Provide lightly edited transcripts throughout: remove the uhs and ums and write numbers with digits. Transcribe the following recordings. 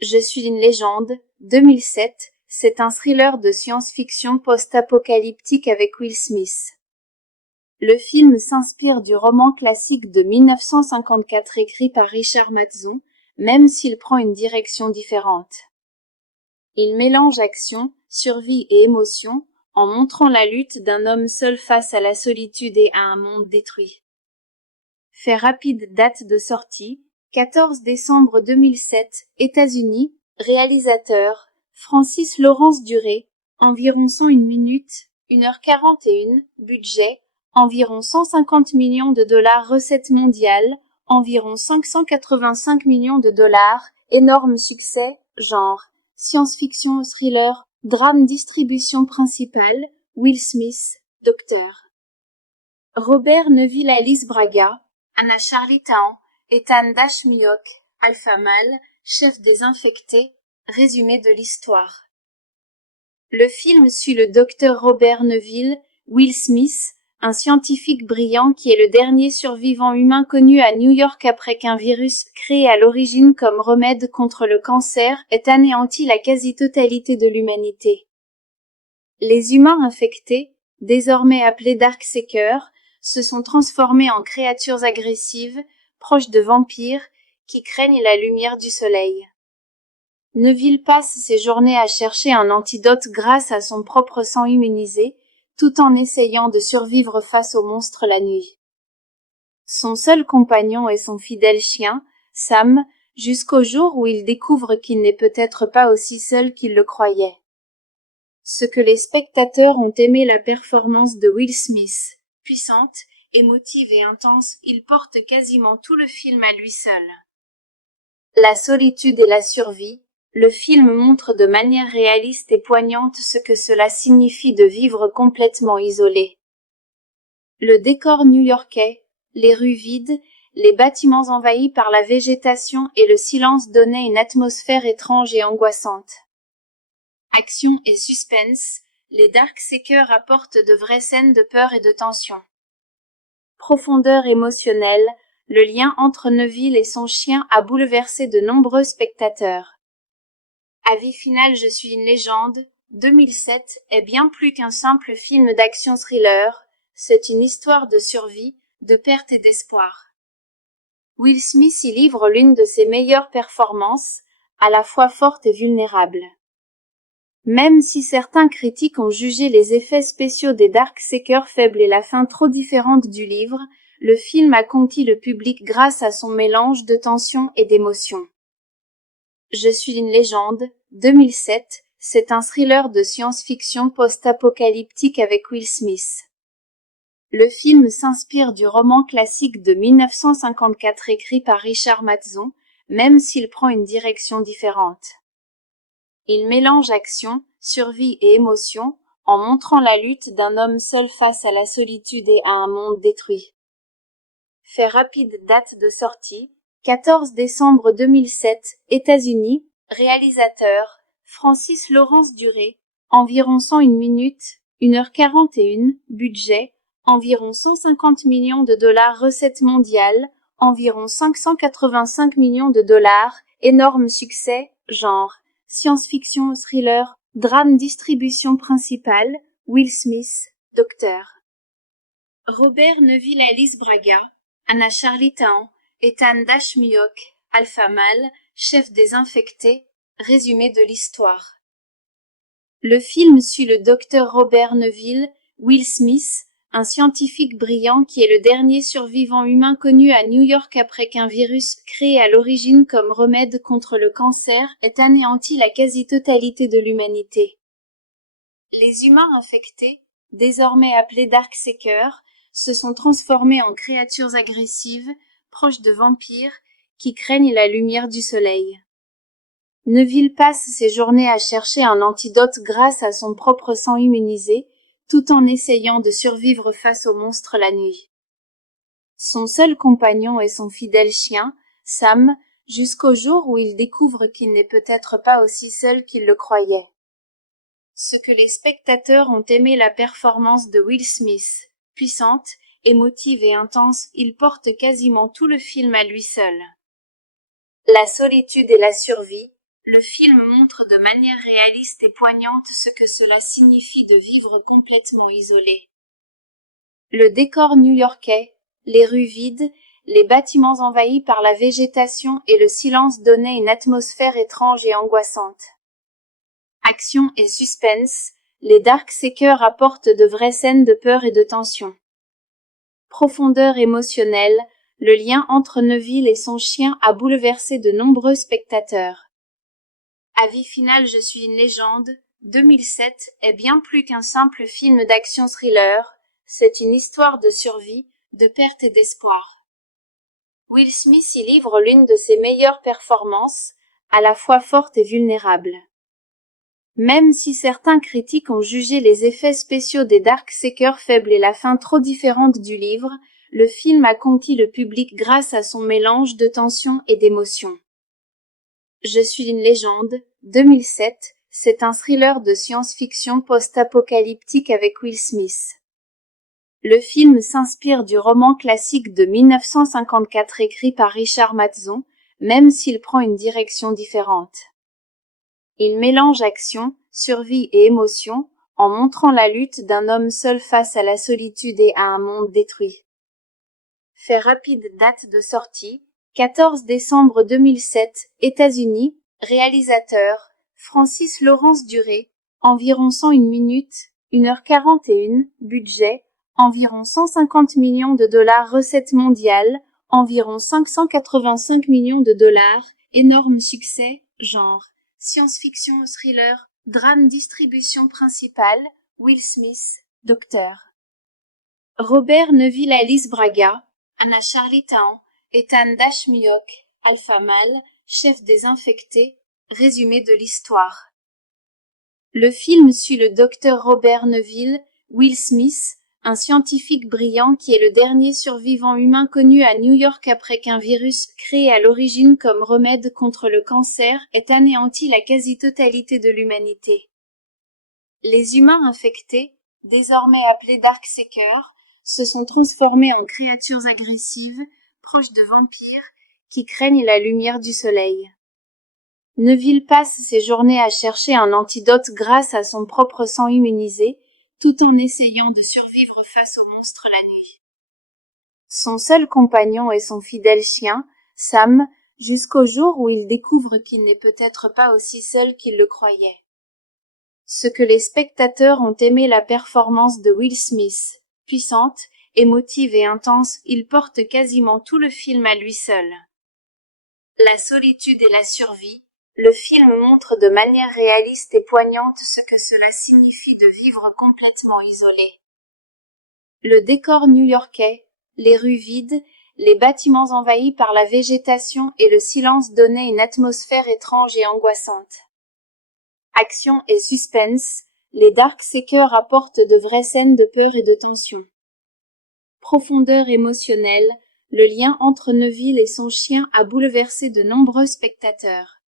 Je suis une légende, 2007, c'est un thriller de science-fiction post-apocalyptique avec Will Smith. Le film s'inspire du roman classique de 1954 écrit par Richard Matheson, même s'il prend une direction différente. Il mélange action, survie et émotion, en montrant la lutte d'un homme seul face à la solitude et à un monde détruit. Fait rapide, date de sortie, 14 décembre 2007, États-Unis, réalisateur, Francis Lawrence Duré, environ 101 minutes, 1h41, budget, environ 150 millions de dollars recettes mondiales, environ 585 millions de dollars, énorme succès, genre, science-fiction, thriller, drame distribution principale, Will Smith, Docteur. Robert Neville Alice Braga, Anna Charlie-Tahan, Ethan Dashmiok, Alpha Male, chef des infectés, résumé de l'histoire. Le film suit le docteur Robert Neville, Will Smith, un scientifique brillant qui est le dernier survivant humain connu à New York après qu'un virus créé à l'origine comme remède contre le cancer ait anéanti la quasi-totalité de l'humanité. Les humains infectés, désormais appelés Darkseekers, se sont transformés en créatures agressives, proches de vampires, qui craignent la lumière du soleil. Neville passe ses journées à chercher un antidote grâce à son propre sang immunisé, tout en essayant de survivre face aux monstres la nuit. Son seul compagnon est son fidèle chien, Sam, jusqu'au jour où il découvre qu'il n'est peut-être pas aussi seul qu'il le croyait. Ce que les spectateurs ont aimé la performance de Will Smith, puissante, émotive et intense, il porte quasiment tout le film à lui seul. La solitude et la survie, le film montre de manière réaliste et poignante ce que cela signifie de vivre complètement isolé. Le décor new-yorkais, les rues vides, les bâtiments envahis par la végétation et le silence donnaient une atmosphère étrange et angoissante. Action et suspense, les Darkseekers apportent de vraies scènes de peur et de tension. Profondeur émotionnelle, le lien entre Neville et son chien a bouleversé de nombreux spectateurs. Avis final, Je suis une légende, 2007, est bien plus qu'un simple film d'action-thriller, c'est une histoire de survie, de perte et d'espoir. Will Smith y livre l'une de ses meilleures performances, à la fois forte et vulnérable. Même si certains critiques ont jugé les effets spéciaux des Darkseekers faibles et la fin trop différente du livre, le film a conquis le public grâce à son mélange de tension et d'émotion. Je suis une légende, 2007, c'est un thriller de science-fiction post-apocalyptique avec Will Smith. Le film s'inspire du roman classique de 1954 écrit par Richard Matheson, même s'il prend une direction différente. Il mélange action, survie et émotion, en montrant la lutte d'un homme seul face à la solitude et à un monde détruit. Fait rapide, date de sortie, 14 décembre 2007, États-Unis, réalisateur, Francis Lawrence Duré, environ 101 minutes, 1h41, budget, environ 150 millions de dollars recettes mondiales, environ 585 millions de dollars, énorme succès, genre, science-fiction, thriller, drame distribution principale, Will Smith, Docteur. Robert Neville Alice Braga, Anna Charlie-Tahan, Ethan Dashmiok, Alpha Male, chef des infectés, résumé de l'histoire. Le film suit le docteur Robert Neville, Will Smith, un scientifique brillant qui est le dernier survivant humain connu à New York après qu'un virus créé à l'origine comme remède contre le cancer ait anéanti la quasi-totalité de l'humanité. Les humains infectés, désormais appelés Darkseekers, se sont transformés en créatures agressives, proches de vampires, qui craignent la lumière du soleil. Neville passe ses journées à chercher un antidote grâce à son propre sang immunisé, tout en essayant de survivre face aux monstres la nuit. Son seul compagnon est son fidèle chien, Sam, jusqu'au jour où il découvre qu'il n'est peut-être pas aussi seul qu'il le croyait. Ce que les spectateurs ont aimé la performance de Will Smith, puissante, émotive et intense, il porte quasiment tout le film à lui seul. La solitude et la survie, Le film montre de manière réaliste et poignante ce que cela signifie de vivre complètement isolé. Le décor new-yorkais, les rues vides, les bâtiments envahis par la végétation et le silence donnaient une atmosphère étrange et angoissante. Action et suspense, les Darkseekers apportent de vraies scènes de peur et de tension. Profondeur émotionnelle, le lien entre Neville et son chien a bouleversé de nombreux spectateurs. Avis final, Je suis une légende, 2007, est bien plus qu'un simple film d'action-thriller, c'est une histoire de survie, de perte et d'espoir. Will Smith y livre l'une de ses meilleures performances, à la fois forte et vulnérable. Même si certains critiques ont jugé les effets spéciaux des Darkseekers faibles et la fin trop différente du livre, le film a conquis le public grâce à son mélange de tension et d'émotion. Je suis une légende, 2007, c'est un thriller de science-fiction post-apocalyptique avec Will Smith. Le film s'inspire du roman classique de 1954 écrit par Richard Matheson, même s'il prend une direction différente. Il mélange action, survie et émotion, en montrant la lutte d'un homme seul face à la solitude et à un monde détruit. Fait rapide, date de sortie, 14 décembre 2007, États-Unis, réalisateur, Francis Lawrence Duré, environ 101 minutes, 1h41, budget, environ 150 millions de dollars recettes mondiales, environ 585 millions de dollars, énorme succès, genre, science-fiction, thriller, drame, distribution principale, Will Smith, Dr. Robert Neville, Alice Braga, Anna Charlie-Town, Ethan Dashmuyok, Alpha Male, chef des infectés, résumé de l'histoire. Le film suit le docteur Robert Neville, Will Smith, un scientifique brillant qui est le dernier survivant humain connu à New York après qu'un virus, créé à l'origine comme remède contre le cancer, ait anéanti la quasi-totalité de l'humanité. Les humains infectés, désormais appelés Darkseekers, se sont transformés en créatures agressives, proches de vampires, qui craignent la lumière du soleil. Neville passe ses journées à chercher un antidote grâce à son propre sang immunisé, tout en essayant de survivre face aux monstres la nuit. Son seul compagnon est son fidèle chien, Sam, jusqu'au jour où il découvre qu'il n'est peut-être pas aussi seul qu'il le croyait. Ce que les spectateurs ont aimé la performance de Will Smith, puissante, émotive et intense, il porte quasiment tout le film à lui seul. La solitude et la survie, le film montre de manière réaliste et poignante ce que cela signifie de vivre complètement isolé. Le décor new-yorkais, les rues vides, les bâtiments envahis par la végétation et le silence donnaient une atmosphère étrange et angoissante. Action et suspense, les Darkseekers apportent de vraies scènes de peur et de tension. Profondeur émotionnelle, le lien entre Neville et son chien a bouleversé de nombreux spectateurs.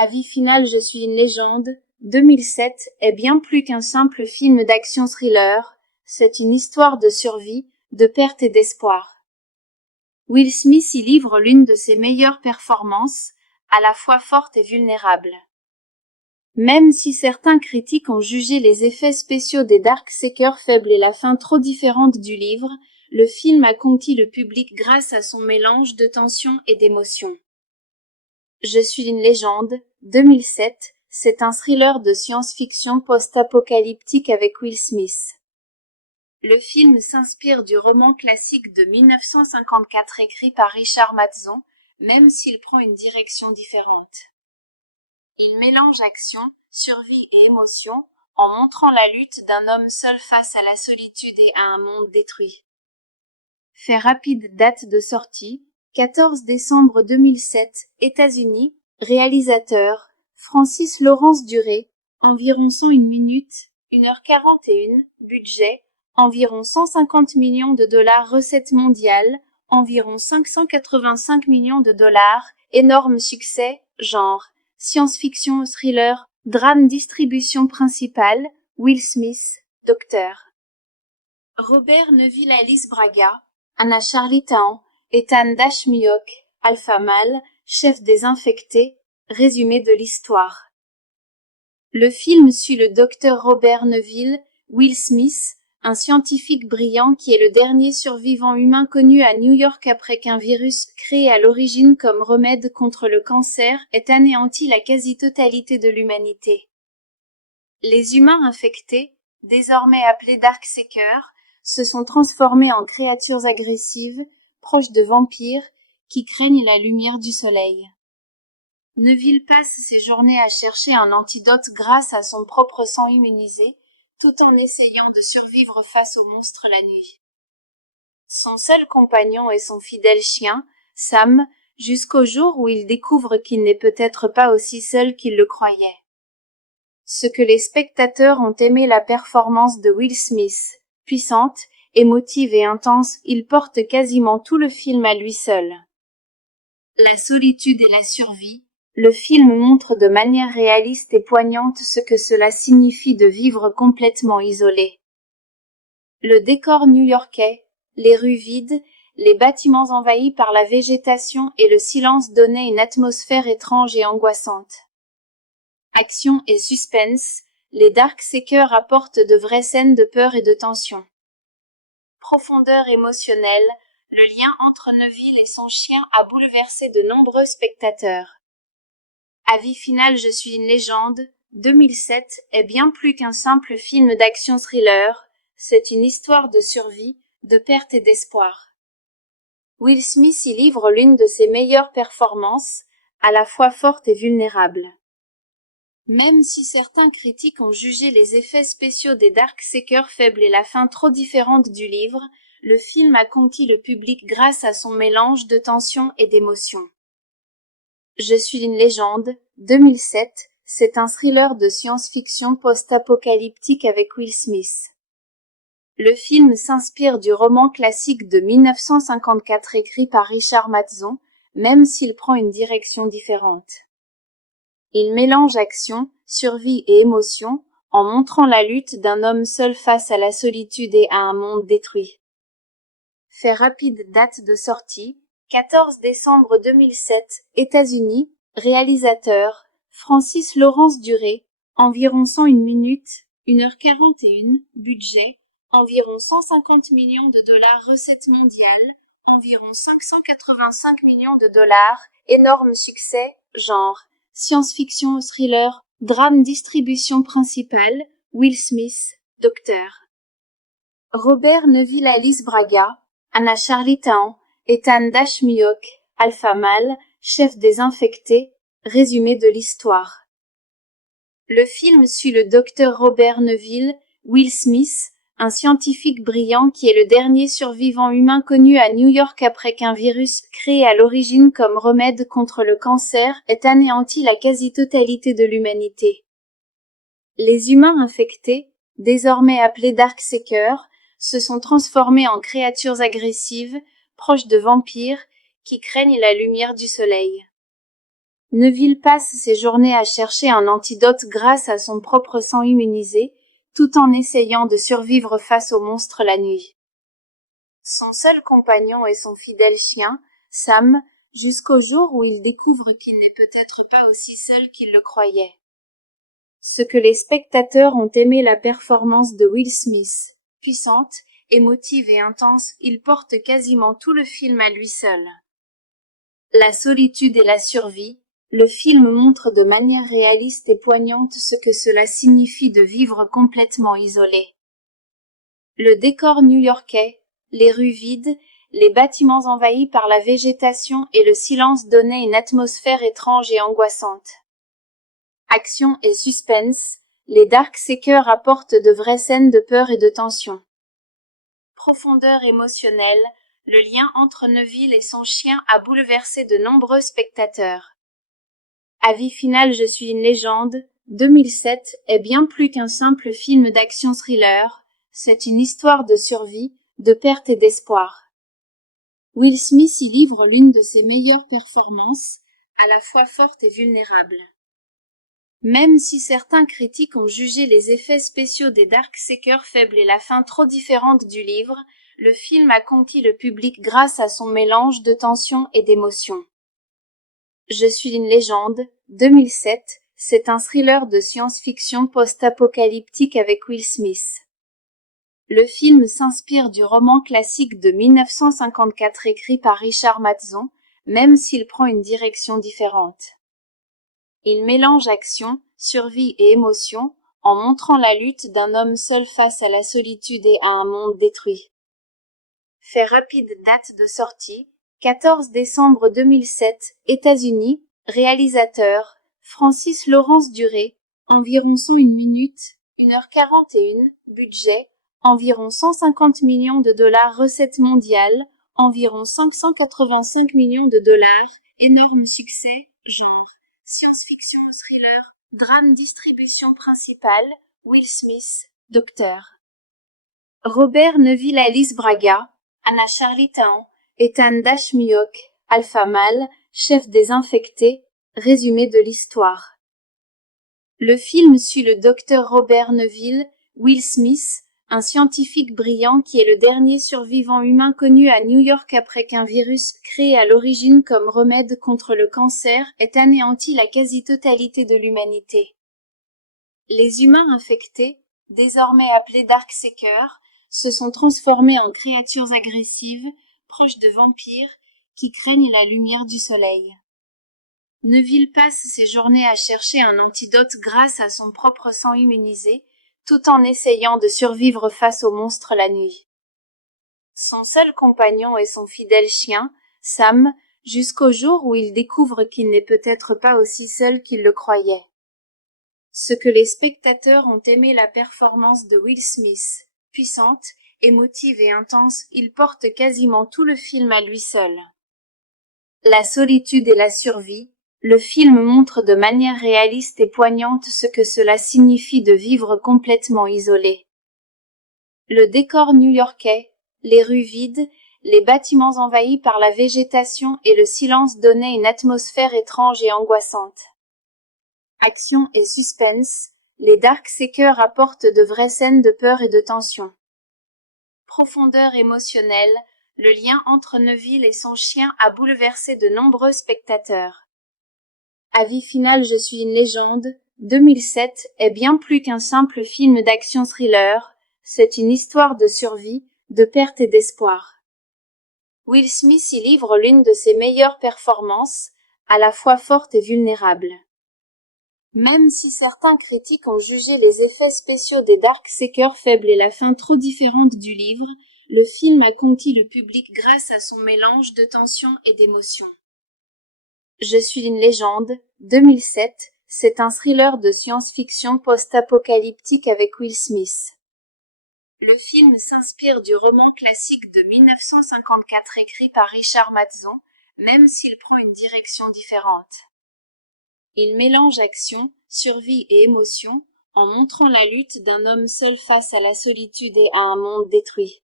Avis final, Je suis une légende, 2007, est bien plus qu'un simple film d'action-thriller, c'est une histoire de survie, de perte et d'espoir. Will Smith y livre l'une de ses meilleures performances, à la fois forte et vulnérable. Même si certains critiques ont jugé les effets spéciaux des Darkseekers faibles et la fin trop différente du livre, le film a conquis le public grâce à son mélange de tension et d'émotion. Je suis une légende, 2007, c'est un thriller de science-fiction post-apocalyptique avec Will Smith. Le film s'inspire du roman classique de 1954 écrit par Richard Matheson, même s'il prend une direction différente. Il mélange action, survie et émotion, en montrant la lutte d'un homme seul face à la solitude et à un monde détruit. Fait rapide, date de sortie, 14 décembre 2007, États-Unis, réalisateur, Francis Lawrence Duré, environ 101 minutes, 1h41, budget, environ 150 millions de dollars recettes mondiales, environ 585 millions de dollars, énorme succès, genre, science-fiction, thriller, drame, distribution principale, Will Smith, Dr. Robert Neville, Alice Braga, Anna Charlie-Town, Ethan Dashmuyok, Alpha Male, chef des infectés, Résumé de l'histoire. Le film suit le docteur Robert Neville, Will Smith, un scientifique brillant qui est le dernier survivant humain connu à New York après qu'un virus, créé à l'origine comme remède contre le cancer, ait anéanti la quasi-totalité de l'humanité. Les humains infectés, désormais appelés Darkseekers, se sont transformés en créatures agressives, proches de vampires, qui craignent la lumière du soleil. Neville passe ses journées à chercher un antidote grâce à son propre sang immunisé, tout en essayant de survivre face aux monstres la nuit. Son seul compagnon est son fidèle chien, Sam, jusqu'au jour où il découvre qu'il n'est peut-être pas aussi seul qu'il le croyait. Ce que les spectateurs ont aimé la performance de Will Smith, puissante, émotive et intense, il porte quasiment tout le film à lui seul. La solitude et la survie. Le film montre de manière réaliste et poignante ce que cela signifie de vivre complètement isolé. Le décor new-yorkais, les rues vides, les bâtiments envahis par la végétation et le silence donnaient une atmosphère étrange et angoissante. Action et suspense, les Darkseekers apportent de vraies scènes de peur et de tension. Profondeur émotionnelle, le lien entre Neville et son chien a bouleversé de nombreux spectateurs. Avis final Je suis une légende, 2007, est bien plus qu'un simple film d'action-thriller, c'est une histoire de survie, de perte et d'espoir. Will Smith y livre l'une de ses meilleures performances, à la fois forte et vulnérable. Même si certains critiques ont jugé les effets spéciaux des Darkseekers faibles et la fin trop différente du livre, le film a conquis le public grâce à son mélange de tension et d'émotion. Je suis une légende, 2007, c'est un thriller de science-fiction post-apocalyptique avec Will Smith. Le film s'inspire du roman classique de 1954 écrit par Richard Matheson, même s'il prend une direction différente. Il mélange action, survie et émotion, en montrant la lutte d'un homme seul face à la solitude et à un monde détruit. Fait rapide date de sortie, 14 décembre 2007, États-Unis, réalisateur, Francis Lawrence Duré, environ 101 minutes, 1h41, budget, environ 150 millions de dollars recettes mondiales, environ 585 millions de dollars, énorme succès, genre, science-fiction, thriller, drame distribution principale, Will Smith, Docteur. Robert Neville Alice Braga, Anna Charlie-Tahan, Ethan Dashmiok, Alpha Male, chef des infectés, résumé de l'histoire. Le film suit le docteur Robert Neville, Will Smith, un scientifique brillant qui est le dernier survivant humain connu à New York après qu'un virus, créé à l'origine comme remède contre le cancer, ait anéanti la quasi-totalité de l'humanité. Les humains infectés, désormais appelés Darkseekers, se sont transformés en créatures agressives, proches de vampires, qui craignent la lumière du soleil. Neville passe ses journées à chercher un antidote grâce à son propre sang immunisé, tout en essayant de survivre face aux monstres la nuit. Son seul compagnon est son fidèle chien, Sam, jusqu'au jour où il découvre qu'il n'est peut-être pas aussi seul qu'il le croyait. Ce que les spectateurs ont aimé la performance de Will Smith, puissante, émotive et intense, il porte quasiment tout le film à lui seul. La solitude et la survie, le film montre de manière réaliste et poignante ce que cela signifie de vivre complètement isolé. Le décor new-yorkais, les rues vides, les bâtiments envahis par la végétation et le silence donnaient une atmosphère étrange et angoissante. Action et suspense, les Darkseekers apportent de vraies scènes de peur et de tension. Profondeur émotionnelle, le lien entre Neville et son chien a bouleversé de nombreux spectateurs. Avis final Je suis une légende, 2007, est bien plus qu'un simple film d'action-thriller, c'est une histoire de survie, de perte et d'espoir. Will Smith y livre l'une de ses meilleures performances, à la fois forte et vulnérable. Même si certains critiques ont jugé les effets spéciaux des Darkseekers faibles et la fin trop différente du livre, le film a conquis le public grâce à son mélange de tension et d'émotion. Je suis une légende, 2007, c'est un thriller de science-fiction post-apocalyptique avec Will Smith. Le film s'inspire du roman classique de 1954 écrit par Richard Matheson, même s'il prend une direction différente. Il mélange action, survie et émotion, en montrant la lutte d'un homme seul face à la solitude et à un monde détruit. Fait rapide, date de sortie, 14 décembre 2007, États-Unis, réalisateur, Francis Lawrence Duré, environ 101 minutes, 1h41, budget, environ 150 millions de dollars recettes mondiales, environ 585 millions de dollars, énorme succès, genre, science-fiction thriller, drame distribution principale, Will Smith, Docteur. Robert Neville Alice Braga, Anna Charlie-Tahan, Ethan Dashmiok, Alpha Male, chef des infectés, résumé de l'histoire. Le film suit le docteur Robert Neville, Will Smith, un scientifique brillant qui est le dernier survivant humain connu à New York après qu'un virus créé à l'origine comme remède contre le cancer ait anéanti la quasi-totalité de l'humanité. Les humains infectés, désormais appelés Darkseekers, se sont transformés en créatures agressives, proches de vampires, qui craignent la lumière du soleil. Neville passe ses journées à chercher un antidote grâce à son propre sang immunisé, tout en essayant de survivre face aux monstres la nuit. Son seul compagnon est son fidèle chien, Sam, jusqu'au jour où il découvre qu'il n'est peut-être pas aussi seul qu'il le croyait. Ce que les spectateurs ont aimé la performance de Will Smith, puissante, émotive et intense, il porte quasiment tout le film à lui seul. La solitude et la survie, le film montre de manière réaliste et poignante ce que cela signifie de vivre complètement isolé. Le décor new-yorkais, les rues vides, les bâtiments envahis par la végétation et le silence donnaient une atmosphère étrange et angoissante. Action et suspense, les Darkseekers apportent de vraies scènes de peur et de tension. Profondeur émotionnelle, le lien entre Neville et son chien a bouleversé de nombreux spectateurs. Avis final, Je suis une légende, 2007 est bien plus qu'un simple film d'action-thriller, c'est une histoire de survie, de perte et d'espoir. Will Smith y livre l'une de ses meilleures performances, à la fois forte et vulnérable. Même si certains critiques ont jugé les effets spéciaux des Darkseekers faibles et la fin trop différente du livre, le film a conquis le public grâce à son mélange de tension et d'émotion. Je suis une légende, 2007, c'est un thriller de science-fiction post-apocalyptique avec Will Smith. Le film s'inspire du roman classique de 1954 écrit par Richard Matheson, même s'il prend une direction différente. Il mélange action, survie et émotion, en montrant la lutte d'un homme seul face à la solitude et à un monde détruit.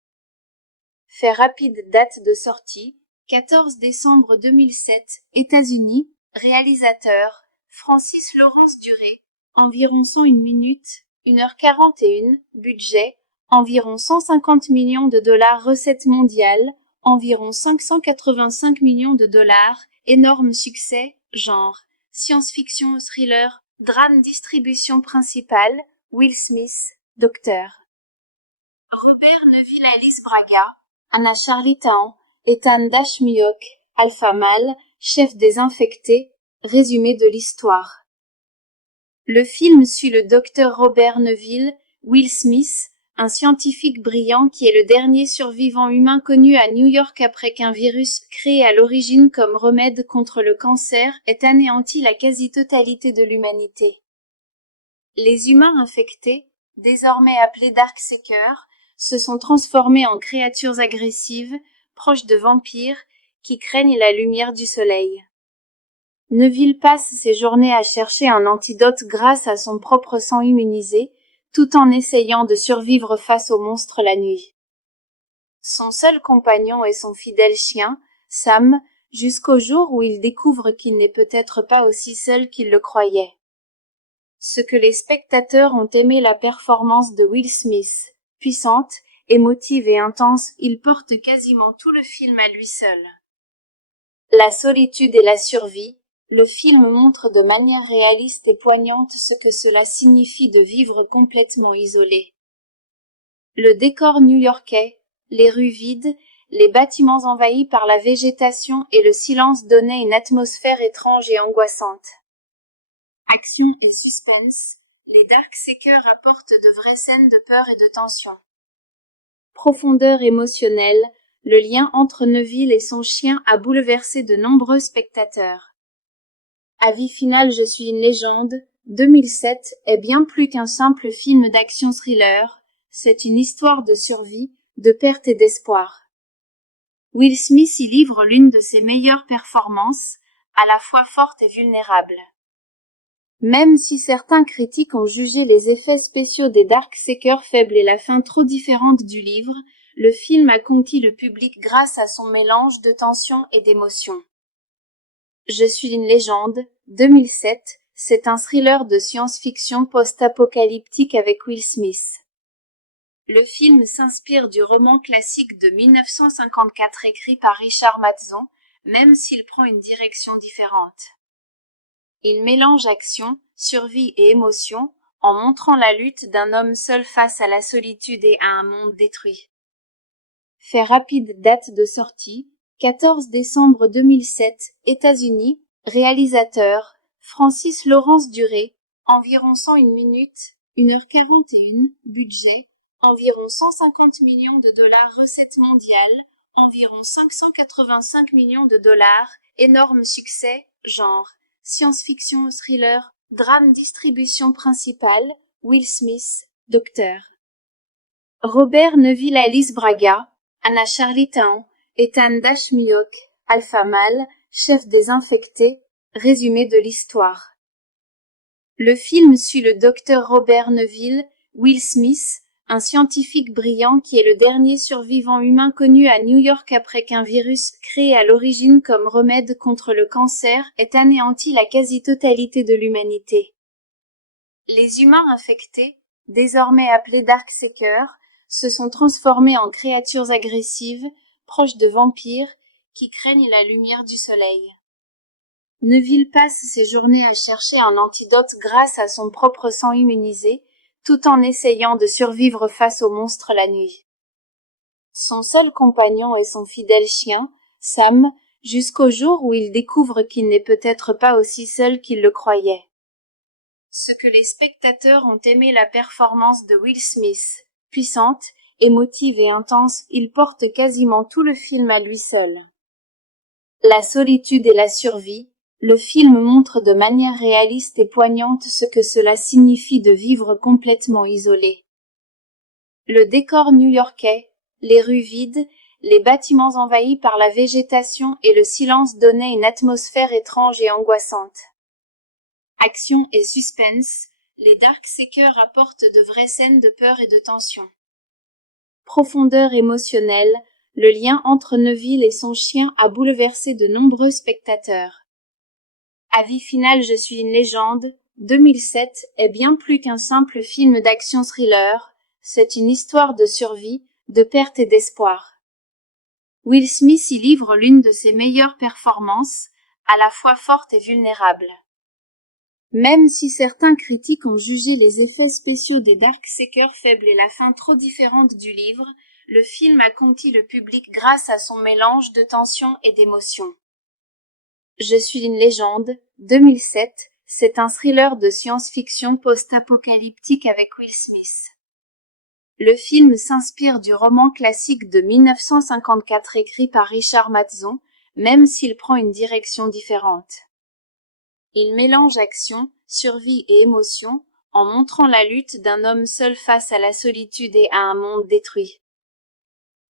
Fait rapide, date de sortie, 14 décembre 2007, États-Unis, réalisateur, Francis Lawrence Duré, environ 101 minutes, 1h41, budget, environ 150 millions de dollars recettes mondiales, environ 585 millions de dollars, énorme succès, genre, science-fiction thriller, drame distribution principale, Will Smith, Docteur. Robert Neville Alice Braga, Anna Charlie-Tahan, Ethan Dashmiok, Alpha Male, chef des infectés, résumé de l'histoire. Le film suit le docteur Robert Neville, Will Smith, un scientifique brillant qui est le dernier survivant humain connu à New York après qu'un virus créé à l'origine comme remède contre le cancer ait anéanti la quasi-totalité de l'humanité. Les humains infectés, désormais appelés Darkseekers, se sont transformés en créatures agressives, proches de vampires, qui craignent la lumière du soleil. Neville passe ses journées à chercher un antidote grâce à son propre sang immunisé, tout en essayant de survivre face aux monstres la nuit. Son seul compagnon est son fidèle chien, Sam, jusqu'au jour où il découvre qu'il n'est peut-être pas aussi seul qu'il le croyait. Ce que les spectateurs ont aimé la performance de Will Smith, puissante, émotive et intense, il porte quasiment tout le film à lui seul. La solitude et la survie, Le film montre de manière réaliste et poignante ce que cela signifie de vivre complètement isolé. Le décor new-yorkais, les rues vides, les bâtiments envahis par la végétation et le silence donnaient une atmosphère étrange et angoissante. Action et suspense, les Darkseekers apportent de vraies scènes de peur et de tension. Profondeur émotionnelle, le lien entre Neville et son chien a bouleversé de nombreux spectateurs. Avis final, je suis une légende, 2007 est bien plus qu'un simple film d'action-thriller, c'est une histoire de survie, de perte et d'espoir. Will Smith y livre l'une de ses meilleures performances, à la fois forte et vulnérable. Même si certains critiques ont jugé les effets spéciaux des Darkseekers faibles et la fin trop différente du livre, le film a conquis le public grâce à son mélange de tension et d'émotion. Je suis une légende, 2007, c'est un thriller de science-fiction post-apocalyptique avec Will Smith. Le film s'inspire du roman classique de 1954 écrit par Richard Matheson, même s'il prend une direction différente. Il mélange action, survie et émotion, en montrant la lutte d'un homme seul face à la solitude et à un monde détruit. Fait rapide, date de sortie, 14 décembre 2007, États-Unis, réalisateur, Francis Lawrence Duré, environ 101 minutes, 1h41, budget, environ 150 millions de dollars recettes mondiales, environ 585 millions de dollars, énorme succès, genre, science-fiction ou thriller, drame distribution principale, Will Smith, Dr. Robert Neville Alice Braga, Anna Charlie-Town, Ethan Dashmuyok, Alpha Male, chef des infectés, résumé de l'histoire. Le film suit le docteur Robert Neville, Will Smith, un scientifique brillant qui est le dernier survivant humain connu à New York après qu'un virus, créé à l'origine comme remède contre le cancer, ait anéanti la quasi-totalité de l'humanité. Les humains infectés, désormais appelés Darkseekers, se sont transformés en créatures agressives, proches de vampires, qui craignent la lumière du soleil. Neville passe ses journées à chercher un antidote grâce à son propre sang immunisé, tout en essayant de survivre face aux monstres la nuit. Son seul compagnon est son fidèle chien, Sam, jusqu'au jour où il découvre qu'il n'est peut-être pas aussi seul qu'il le croyait. Ce que les spectateurs ont aimé la performance de Will Smith, puissante, émotive et intense, il porte quasiment tout le film à lui seul. La solitude et la survie, le film montre de manière réaliste et poignante ce que cela signifie de vivre complètement isolé. Le décor new-yorkais, les rues vides, les bâtiments envahis par la végétation et le silence donnaient une atmosphère étrange et angoissante. Action et suspense, les Darkseekers apportent de vraies scènes de peur et de tension. Profondeur émotionnelle, le lien entre Neville et son chien a bouleversé de nombreux spectateurs. Avis final, je suis une légende, 2007 est bien plus qu'un simple film d'action-thriller, c'est une histoire de survie, de perte et d'espoir. Will Smith y livre l'une de ses meilleures performances, à la fois forte et vulnérable. Même si certains critiques ont jugé les effets spéciaux des Darkseekers faibles et la fin trop différente du livre, le film a conquis le public grâce à son mélange de tension et d'émotion. Je suis une légende, 2007, c'est un thriller de science-fiction post-apocalyptique avec Will Smith. Le film s'inspire du roman classique de 1954 écrit par Richard Matheson, même s'il prend une direction différente. Il mélange action, survie et émotion, en montrant la lutte d'un homme seul face à la solitude et à un monde détruit.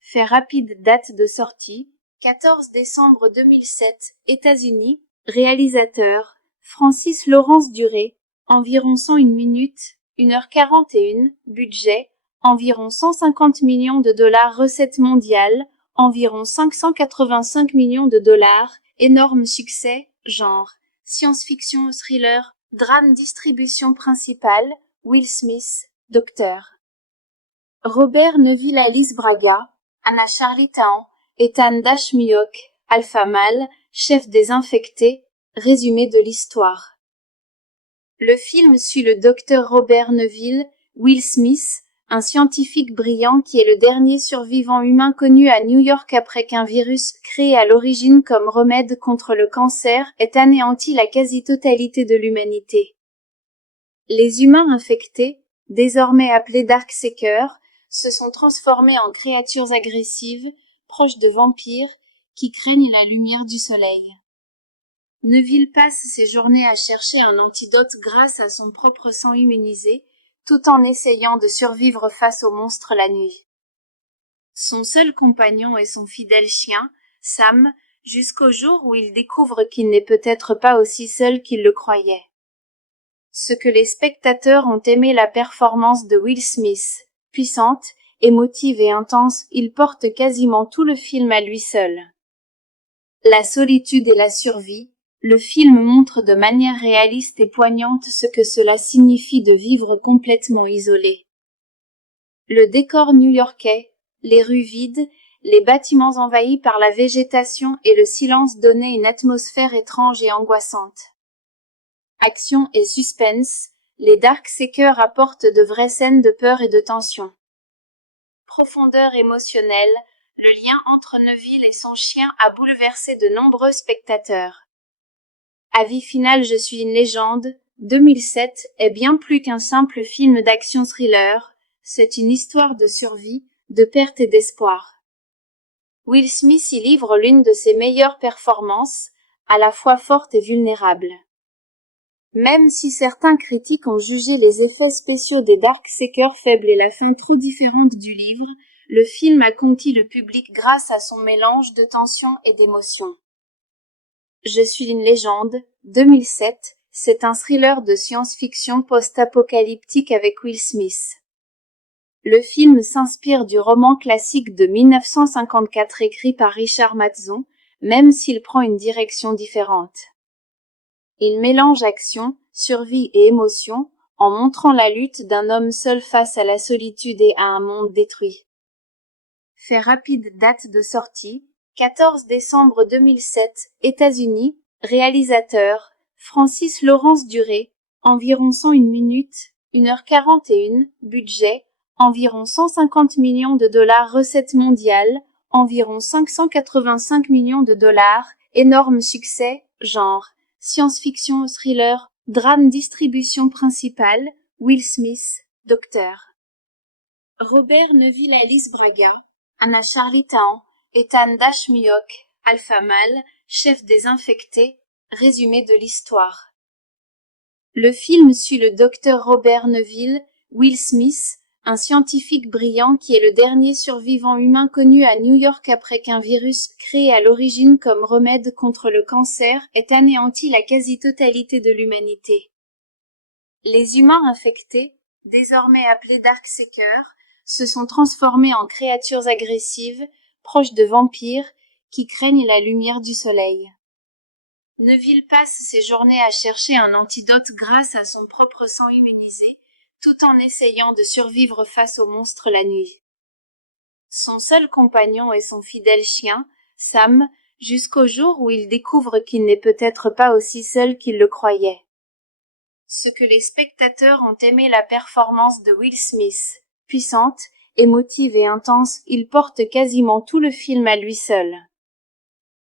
Fait rapide, date de sortie, 14 décembre 2007, États-Unis, réalisateur, Francis Lawrence Duré, environ 101 minutes, 1h41, budget, environ 150 millions de dollars recettes mondiales, environ 585 millions de dollars, énorme succès, genre, science-fiction ou thriller, drame distribution principale, Will Smith, Dr. Robert Neville Alice Braga, Anna Charlie-Town, Ethan Dashmuyok, Alpha Male, chef des infectés, Résumé de l'histoire. Le film suit le docteur Robert Neville, Will Smith, un scientifique brillant qui est le dernier survivant humain connu à New York après qu'un virus, créé à l'origine comme remède contre le cancer, ait anéanti la quasi-totalité de l'humanité. Les humains infectés, désormais appelés Darkseekers, se sont transformés en créatures agressives, proches de vampires, qui craignent la lumière du soleil. Neville passe ses journées à chercher un antidote grâce à son propre sang immunisé, tout en essayant de survivre face aux monstres la nuit. Son seul compagnon est son fidèle chien, Sam, jusqu'au jour où il découvre qu'il n'est peut-être pas aussi seul qu'il le croyait. Ce que les spectateurs ont aimé la performance de Will Smith, puissante, émotive et intense, il porte quasiment tout le film à lui seul. La solitude et la survie, le film montre de manière réaliste et poignante ce que cela signifie de vivre complètement isolé. Le décor new-yorkais, les rues vides, les bâtiments envahis par la végétation et le silence donnaient une atmosphère étrange et angoissante. Action et suspense, les Darkseekers apportent de vraies scènes de peur et de tension. Profondeur émotionnelle, le lien entre Neville et son chien a bouleversé de nombreux spectateurs. Avis final Je suis une légende, 2007, est bien plus qu'un simple film d'action-thriller, c'est une histoire de survie, de perte et d'espoir. Will Smith y livre l'une de ses meilleures performances, à la fois forte et vulnérable. Même si certains critiques ont jugé les effets spéciaux des Darkseekers faibles et la fin trop différente du livre, le film a conquis le public grâce à son mélange de tension et d'émotion. Je suis une légende, 2007, c'est un thriller de science-fiction post-apocalyptique avec Will Smith. Le film s'inspire du roman classique de 1954 écrit par Richard Matheson, même s'il prend une direction différente. Il mélange action, survie et émotion, en montrant la lutte d'un homme seul face à la solitude et à un monde détruit. Fait rapide date de sortie, 14 décembre 2007, États-Unis, réalisateur, Francis Lawrence Duré, environ 101 minutes, 1h41, budget, environ 150 millions de dollars recettes mondiales, environ 585 millions de dollars, énorme succès, genre, science-fiction, thriller, drame distribution principale, Will Smith, Dr. Robert Neville Alice Braga, Anna Charlie-Tahan, Ethan Dashmiok, Alpha Male, chef des infectés, résumé de l'histoire. Le film suit le docteur Robert Neville, Will Smith, un scientifique brillant qui est le dernier survivant humain connu à New York après qu'un virus, créé à l'origine comme remède contre le cancer, ait anéanti la quasi-totalité de l'humanité. Les humains infectés, désormais appelés Darkseekers, se sont transformés en créatures agressives, proches de vampires, qui craignent la lumière du soleil. Neville passe ses journées à chercher un antidote grâce à son propre sang immunisé, tout en essayant de survivre face aux monstres la nuit. Son seul compagnon est son fidèle chien, Sam, jusqu'au jour où il découvre qu'il n'est peut-être pas aussi seul qu'il le croyait. Ce que les spectateurs ont aimé la performance de Will Smith, puissante, émotive et intense, il porte quasiment tout le film à lui seul.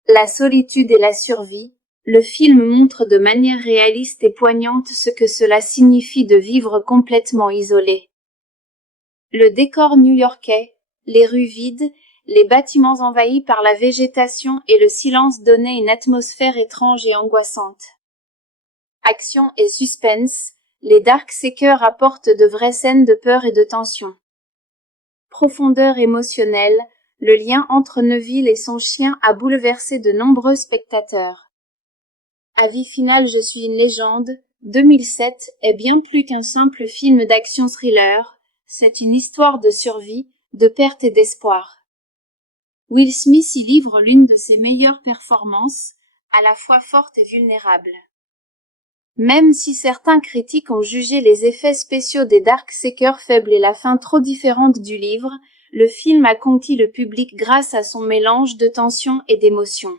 La solitude et la survie, le film montre de manière réaliste et poignante ce que cela signifie de vivre complètement isolé. Le décor new-yorkais, les rues vides, les bâtiments envahis par la végétation et le silence donnaient une atmosphère étrange et angoissante. Action et suspense, les Darkseekers apportent de vraies scènes de peur et de tension. Profondeur émotionnelle, le lien entre Neville et son chien a bouleversé de nombreux spectateurs. Avis final Je suis une légende, 2007, est bien plus qu'un simple film d'action-thriller, c'est une histoire de survie, de perte et d'espoir. Will Smith y livre l'une de ses meilleures performances, à la fois forte et vulnérable. Même si certains critiques ont jugé les effets spéciaux des Darkseekers faibles et la fin trop différente du livre, le film a conquis le public grâce à son mélange de tension et d'émotion.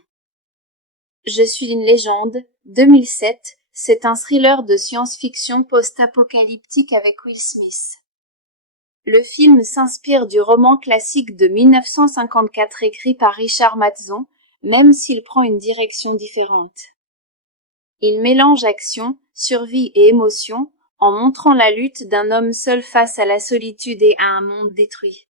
Je suis une légende, 2007, c'est un thriller de science-fiction post-apocalyptique avec Will Smith. Le film s'inspire du roman classique de 1954 écrit par Richard Matheson, même s'il prend une direction différente. Il mélange action, survie et émotion, en montrant la lutte d'un homme seul face à la solitude et à un monde détruit.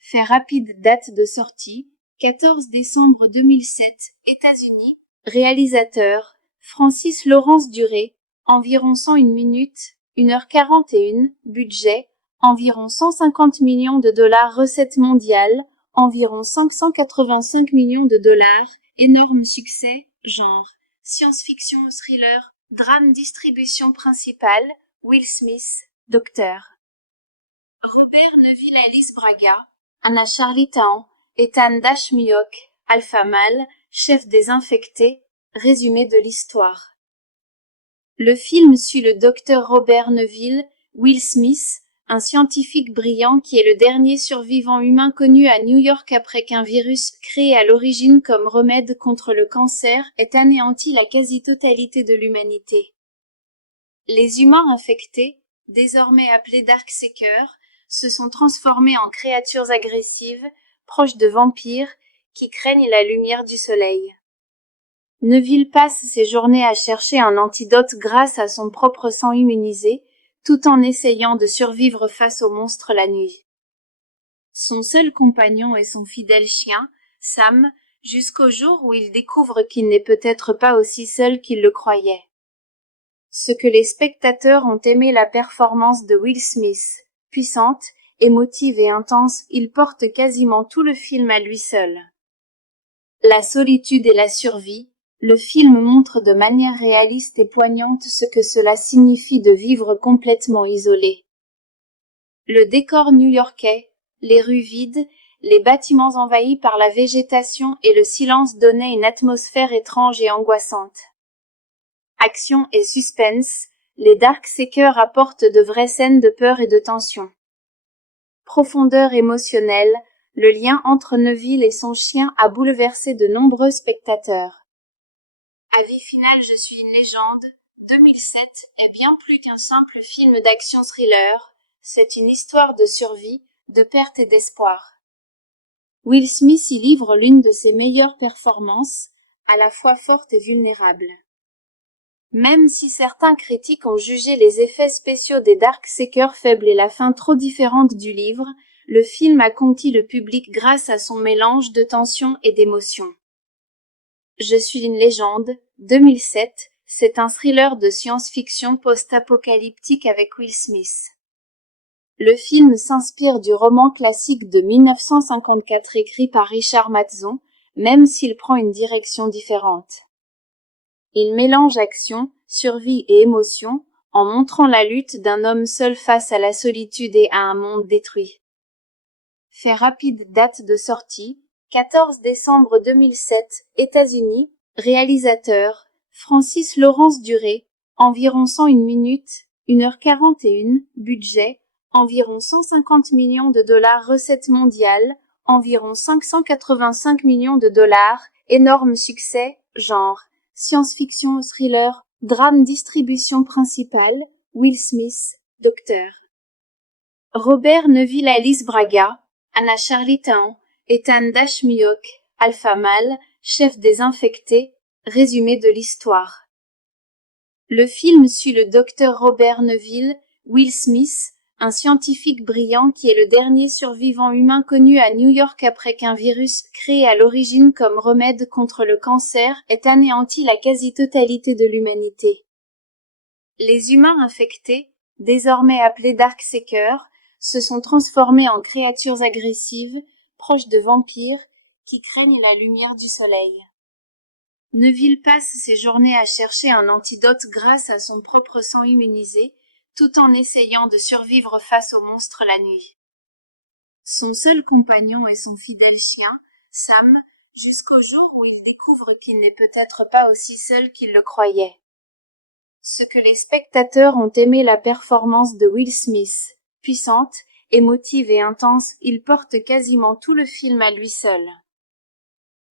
Fait rapide, date de sortie, 14 décembre 2007, États-Unis. Réalisateur, Francis Lawrence Duré, environ 101 minutes, 1h41, budget, environ 150 millions de dollars recettes mondiales, environ 585 millions de dollars, énorme succès, genre, science-fiction ou thriller, drame distribution principale, Will Smith, Dr. Robert Neville Alice Braga, Anna Charlie-Tahan, Ethan Dashmiyok, Alpha Male, chef des infectés, résumé de l'histoire. Le film suit le docteur Robert Neville, Will Smith, un scientifique brillant qui est le dernier survivant humain connu à New York après qu'un virus, créé à l'origine comme remède contre le cancer, ait anéanti la quasi-totalité de l'humanité. Les humains infectés, désormais appelés Darkseekers, se sont transformés en créatures agressives, proches de vampires, qui craignent la lumière du soleil. Neville passe ses journées à chercher un antidote grâce à son propre sang immunisé, tout en essayant de survivre face aux monstres la nuit. Son seul compagnon est son fidèle chien, Sam, jusqu'au jour où il découvre qu'il n'est peut-être pas aussi seul qu'il le croyait. Ce que les spectateurs ont aimé la performance de Will Smith, puissante, émotive et intense, il porte quasiment tout le film à lui seul. La solitude et la survie, le film montre de manière réaliste et poignante ce que cela signifie de vivre complètement isolé. Le décor new-yorkais, les rues vides, les bâtiments envahis par la végétation et le silence donnaient une atmosphère étrange et angoissante. Action et suspense, les Darkseekers apportent de vraies scènes de peur et de tension. Profondeur émotionnelle, le lien entre Neville et son chien a bouleversé de nombreux spectateurs. Avis final, je suis une légende, 2007 est bien plus qu'un simple film d'action-thriller, c'est une histoire de survie, de perte et d'espoir. Will Smith y livre l'une de ses meilleures performances, à la fois forte et vulnérable. Même si certains critiques ont jugé les effets spéciaux des Darkseekers faibles et la fin trop différente du livre, le film a conquis le public grâce à son mélange de tension et d'émotion. Je suis une légende, 2007, c'est un thriller de science-fiction post-apocalyptique avec Will Smith. Le film s'inspire du roman classique de 1954 écrit par Richard Matheson, même s'il prend une direction différente. Il mélange action, survie et émotion, en montrant la lutte d'un homme seul face à la solitude et à un monde détruit. Fait rapide, date de sortie, 14 décembre 2007, États-Unis. Réalisateur, Francis Lawrence Duré, environ 101 minutes, 1h41, budget, environ 150 millions de dollars recettes mondiales, environ 585 millions de dollars, énorme succès, genre, science-fiction ou thriller, drame distribution principale, Will Smith, Dr. Robert Neville Alice Braga, Anna Charlie-Tahan, Ethan Dashmiyok, Alpha Male, chef des infectés, résumé de l'histoire. Le film suit le docteur Robert Neville, Will Smith, un scientifique brillant qui est le dernier survivant humain connu à New York après qu'un virus, créé à l'origine comme remède contre le cancer, ait anéanti la quasi-totalité de l'humanité. Les humains infectés, désormais appelés Darkseekers, se sont transformés en créatures agressives, proches de vampires, qui craignent la lumière du soleil. Neville passe ses journées à chercher un antidote grâce à son propre sang immunisé, tout en essayant de survivre face aux monstres la nuit. Son seul compagnon est son fidèle chien, Sam, jusqu'au jour où il découvre qu'il n'est peut-être pas aussi seul qu'il le croyait. Ce que les spectateurs ont aimé la performance de Will Smith, puissante, émotive et intense, il porte quasiment tout le film à lui seul.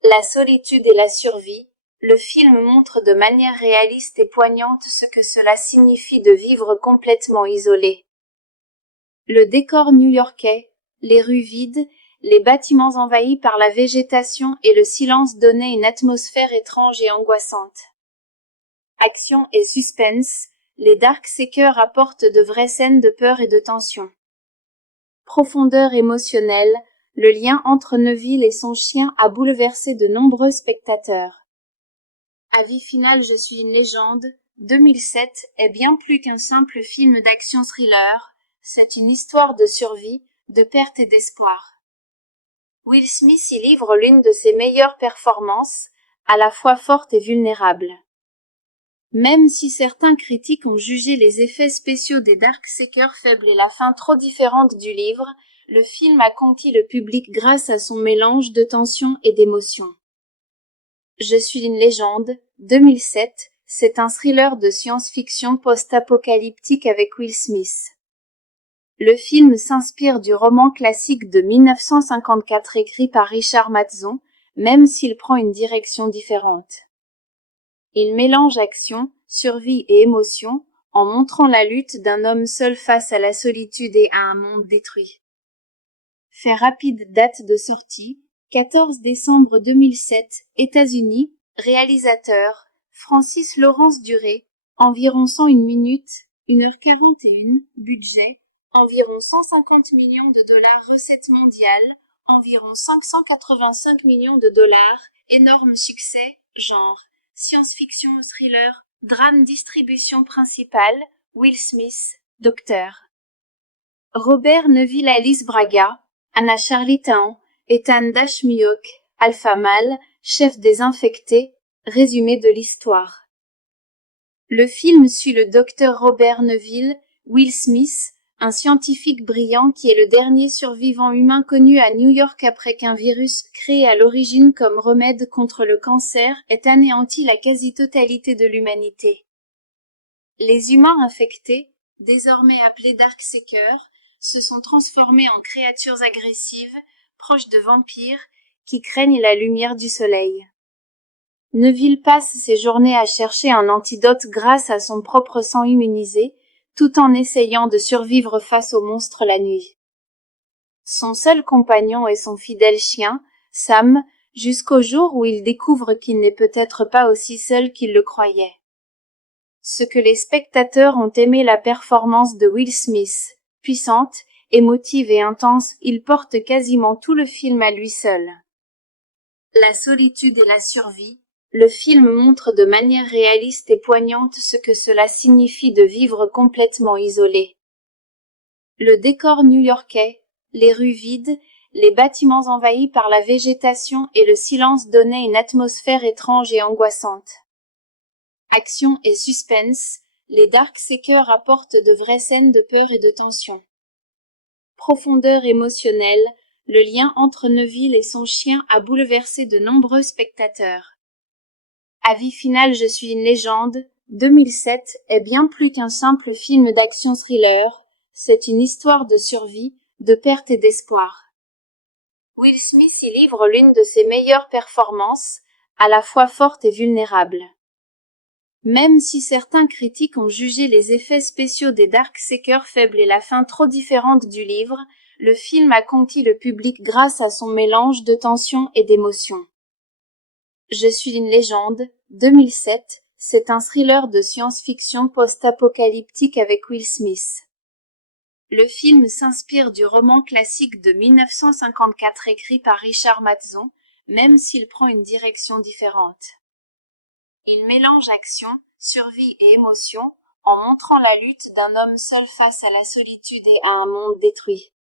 La solitude et la survie, le film montre de manière réaliste et poignante ce que cela signifie de vivre complètement isolé. Le décor new-yorkais, les rues vides, les bâtiments envahis par la végétation et le silence donnaient une atmosphère étrange et angoissante. Action et suspense, les Darkseekers apportent de vraies scènes de peur et de tension. Profondeur émotionnelle, le lien entre Neville et son chien a bouleversé de nombreux spectateurs. Avis final, Je suis une légende, 2007 est bien plus qu'un simple film d'action-thriller, c'est une histoire de survie, de perte et d'espoir. Will Smith y livre l'une de ses meilleures performances, à la fois forte et vulnérable. Même si certains critiques ont jugé les effets spéciaux des Darkseekers faibles et la fin trop différente du livre, le film a conquis le public grâce à son mélange de tension et d'émotion. Je suis une légende, 2007, c'est un thriller de science-fiction post-apocalyptique avec Will Smith. Le film s'inspire du roman classique de 1954 écrit par Richard Matheson, même s'il prend une direction différente. Il mélange action, survie et émotion, en montrant la lutte d'un homme seul face à la solitude et à un monde détruit. Fait rapide, date de sortie, 14 décembre 2007, États-Unis, réalisateur, Francis Lawrence Duré, environ 101 minutes, 1h41, budget, environ 150 millions de dollars recettes mondiales, environ 585 millions de dollars, énorme succès, genre, science-fiction thriller, drame distribution principale, Will Smith, Docteur. Robert Neville Alice Braga, Anna Charlie-Taon, Ethan Dashmuyok, Alpha Male, chef des infectés, résumé de l'histoire. Le film suit le docteur Robert Neville, Will Smith, un scientifique brillant qui est le dernier survivant humain connu à New York après qu'un virus, créé à l'origine comme remède contre le cancer, ait anéanti la quasi-totalité de l'humanité. Les humains infectés, désormais appelés Darkseekers, se sont transformés en créatures agressives, proches de vampires, qui craignent la lumière du soleil. Neville passe ses journées à chercher un antidote grâce à son propre sang immunisé, tout en essayant de survivre face aux monstres la nuit. Son seul compagnon est son fidèle chien, Sam, jusqu'au jour où il découvre qu'il n'est peut-être pas aussi seul qu'il le croyait. Ce que les spectateurs ont aimé la performance de Will Smith, puissante, émotive et intense, il porte quasiment tout le film à lui seul. La solitude et la survie, le film montre de manière réaliste et poignante ce que cela signifie de vivre complètement isolé. Le décor new-yorkais, les rues vides, les bâtiments envahis par la végétation et le silence donnaient une atmosphère étrange et angoissante. Action et suspense, les Darkseekers apportent de vraies scènes de peur et de tension. Profondeur émotionnelle, le lien entre Neville et son chien a bouleversé de nombreux spectateurs. Avis final, Je suis une légende, 2007 est bien plus qu'un simple film d'action-thriller, c'est une histoire de survie, de perte et d'espoir. Will Smith y livre l'une de ses meilleures performances, à la fois forte et vulnérable. Même si certains critiques ont jugé les effets spéciaux des Darkseekers faibles et la fin trop différente du livre, le film a conquis le public grâce à son mélange de tension et d'émotion. Je suis une légende, 2007, c'est un thriller de science-fiction post-apocalyptique avec Will Smith. Le film s'inspire du roman classique de 1954 écrit par Richard Matheson, même s'il prend une direction différente. Il mélange action, survie et émotion, en montrant la lutte d'un homme seul face à la solitude et à un monde détruit.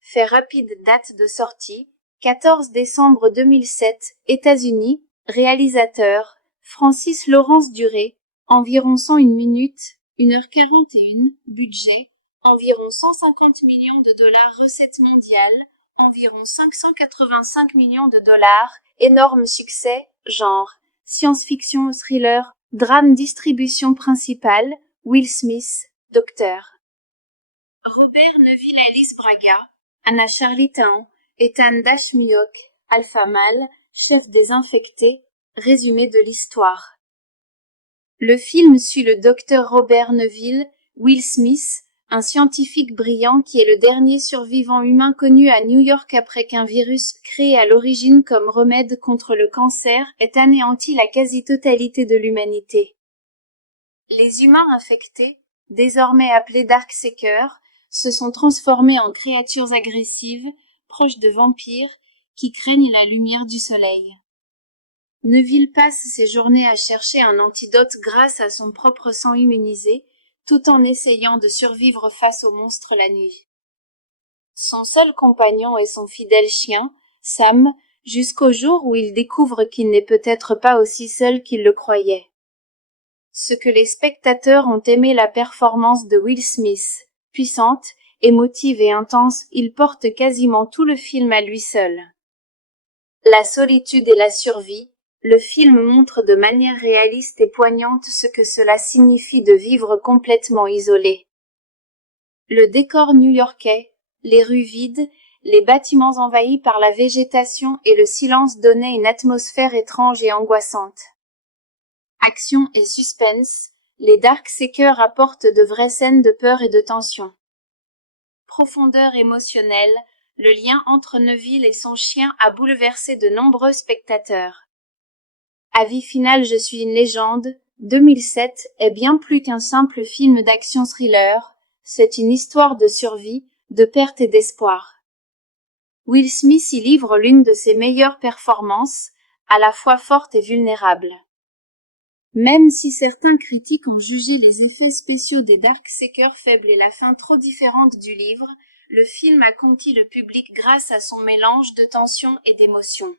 Fait rapide, date de sortie, 14 décembre 2007, États-Unis, réalisateur, Francis Lawrence Duré, environ 101 minutes, 1h41, budget, environ 150 millions de dollars recettes mondiales, environ 585 millions de dollars, énorme succès, genre, science-fiction thriller, drame distribution principale, Will Smith, Docteur. Robert Neville Alice Braga, Anna Charlie-Taon, Ethan Dashmuyok, Alpha Male, chef des infectés, Résumé de l'histoire. Le film suit le docteur Robert Neville, Will Smith, un scientifique brillant qui est le dernier survivant humain connu à New York après qu'un virus, créé à l'origine comme remède contre le cancer, ait anéanti la quasi-totalité de l'humanité. Les humains infectés, désormais appelés Darkseekers, se sont transformés en créatures agressives, proches de vampires, qui craignent la lumière du soleil. Neville passe ses journées à chercher un antidote grâce à son propre sang immunisé, tout en essayant de survivre face aux monstres la nuit. Son seul compagnon est son fidèle chien, Sam, jusqu'au jour où il découvre qu'il n'est peut-être pas aussi seul qu'il le croyait. Ce que les spectateurs ont aimé la performance de Will Smith, puissante, émotive et intense, il porte quasiment tout le film à lui seul. La solitude et la survie, le film montre de manière réaliste et poignante ce que cela signifie de vivre complètement isolé. Le décor new-yorkais, les rues vides, les bâtiments envahis par la végétation et le silence donnaient une atmosphère étrange et angoissante. Action et suspense, les Darkseekers apportent de vraies scènes de peur et de tension. Profondeur émotionnelle, le lien entre Neville et son chien a bouleversé de nombreux spectateurs. Avis final Je suis une légende, 2007, est bien plus qu'un simple film d'action-thriller, c'est une histoire de survie, de perte et d'espoir. Will Smith y livre l'une de ses meilleures performances, à la fois forte et vulnérable. Même si certains critiques ont jugé les effets spéciaux des Darkseekers faibles et la fin trop différente du livre, le film a conquis le public grâce à son mélange de tension et d'émotion.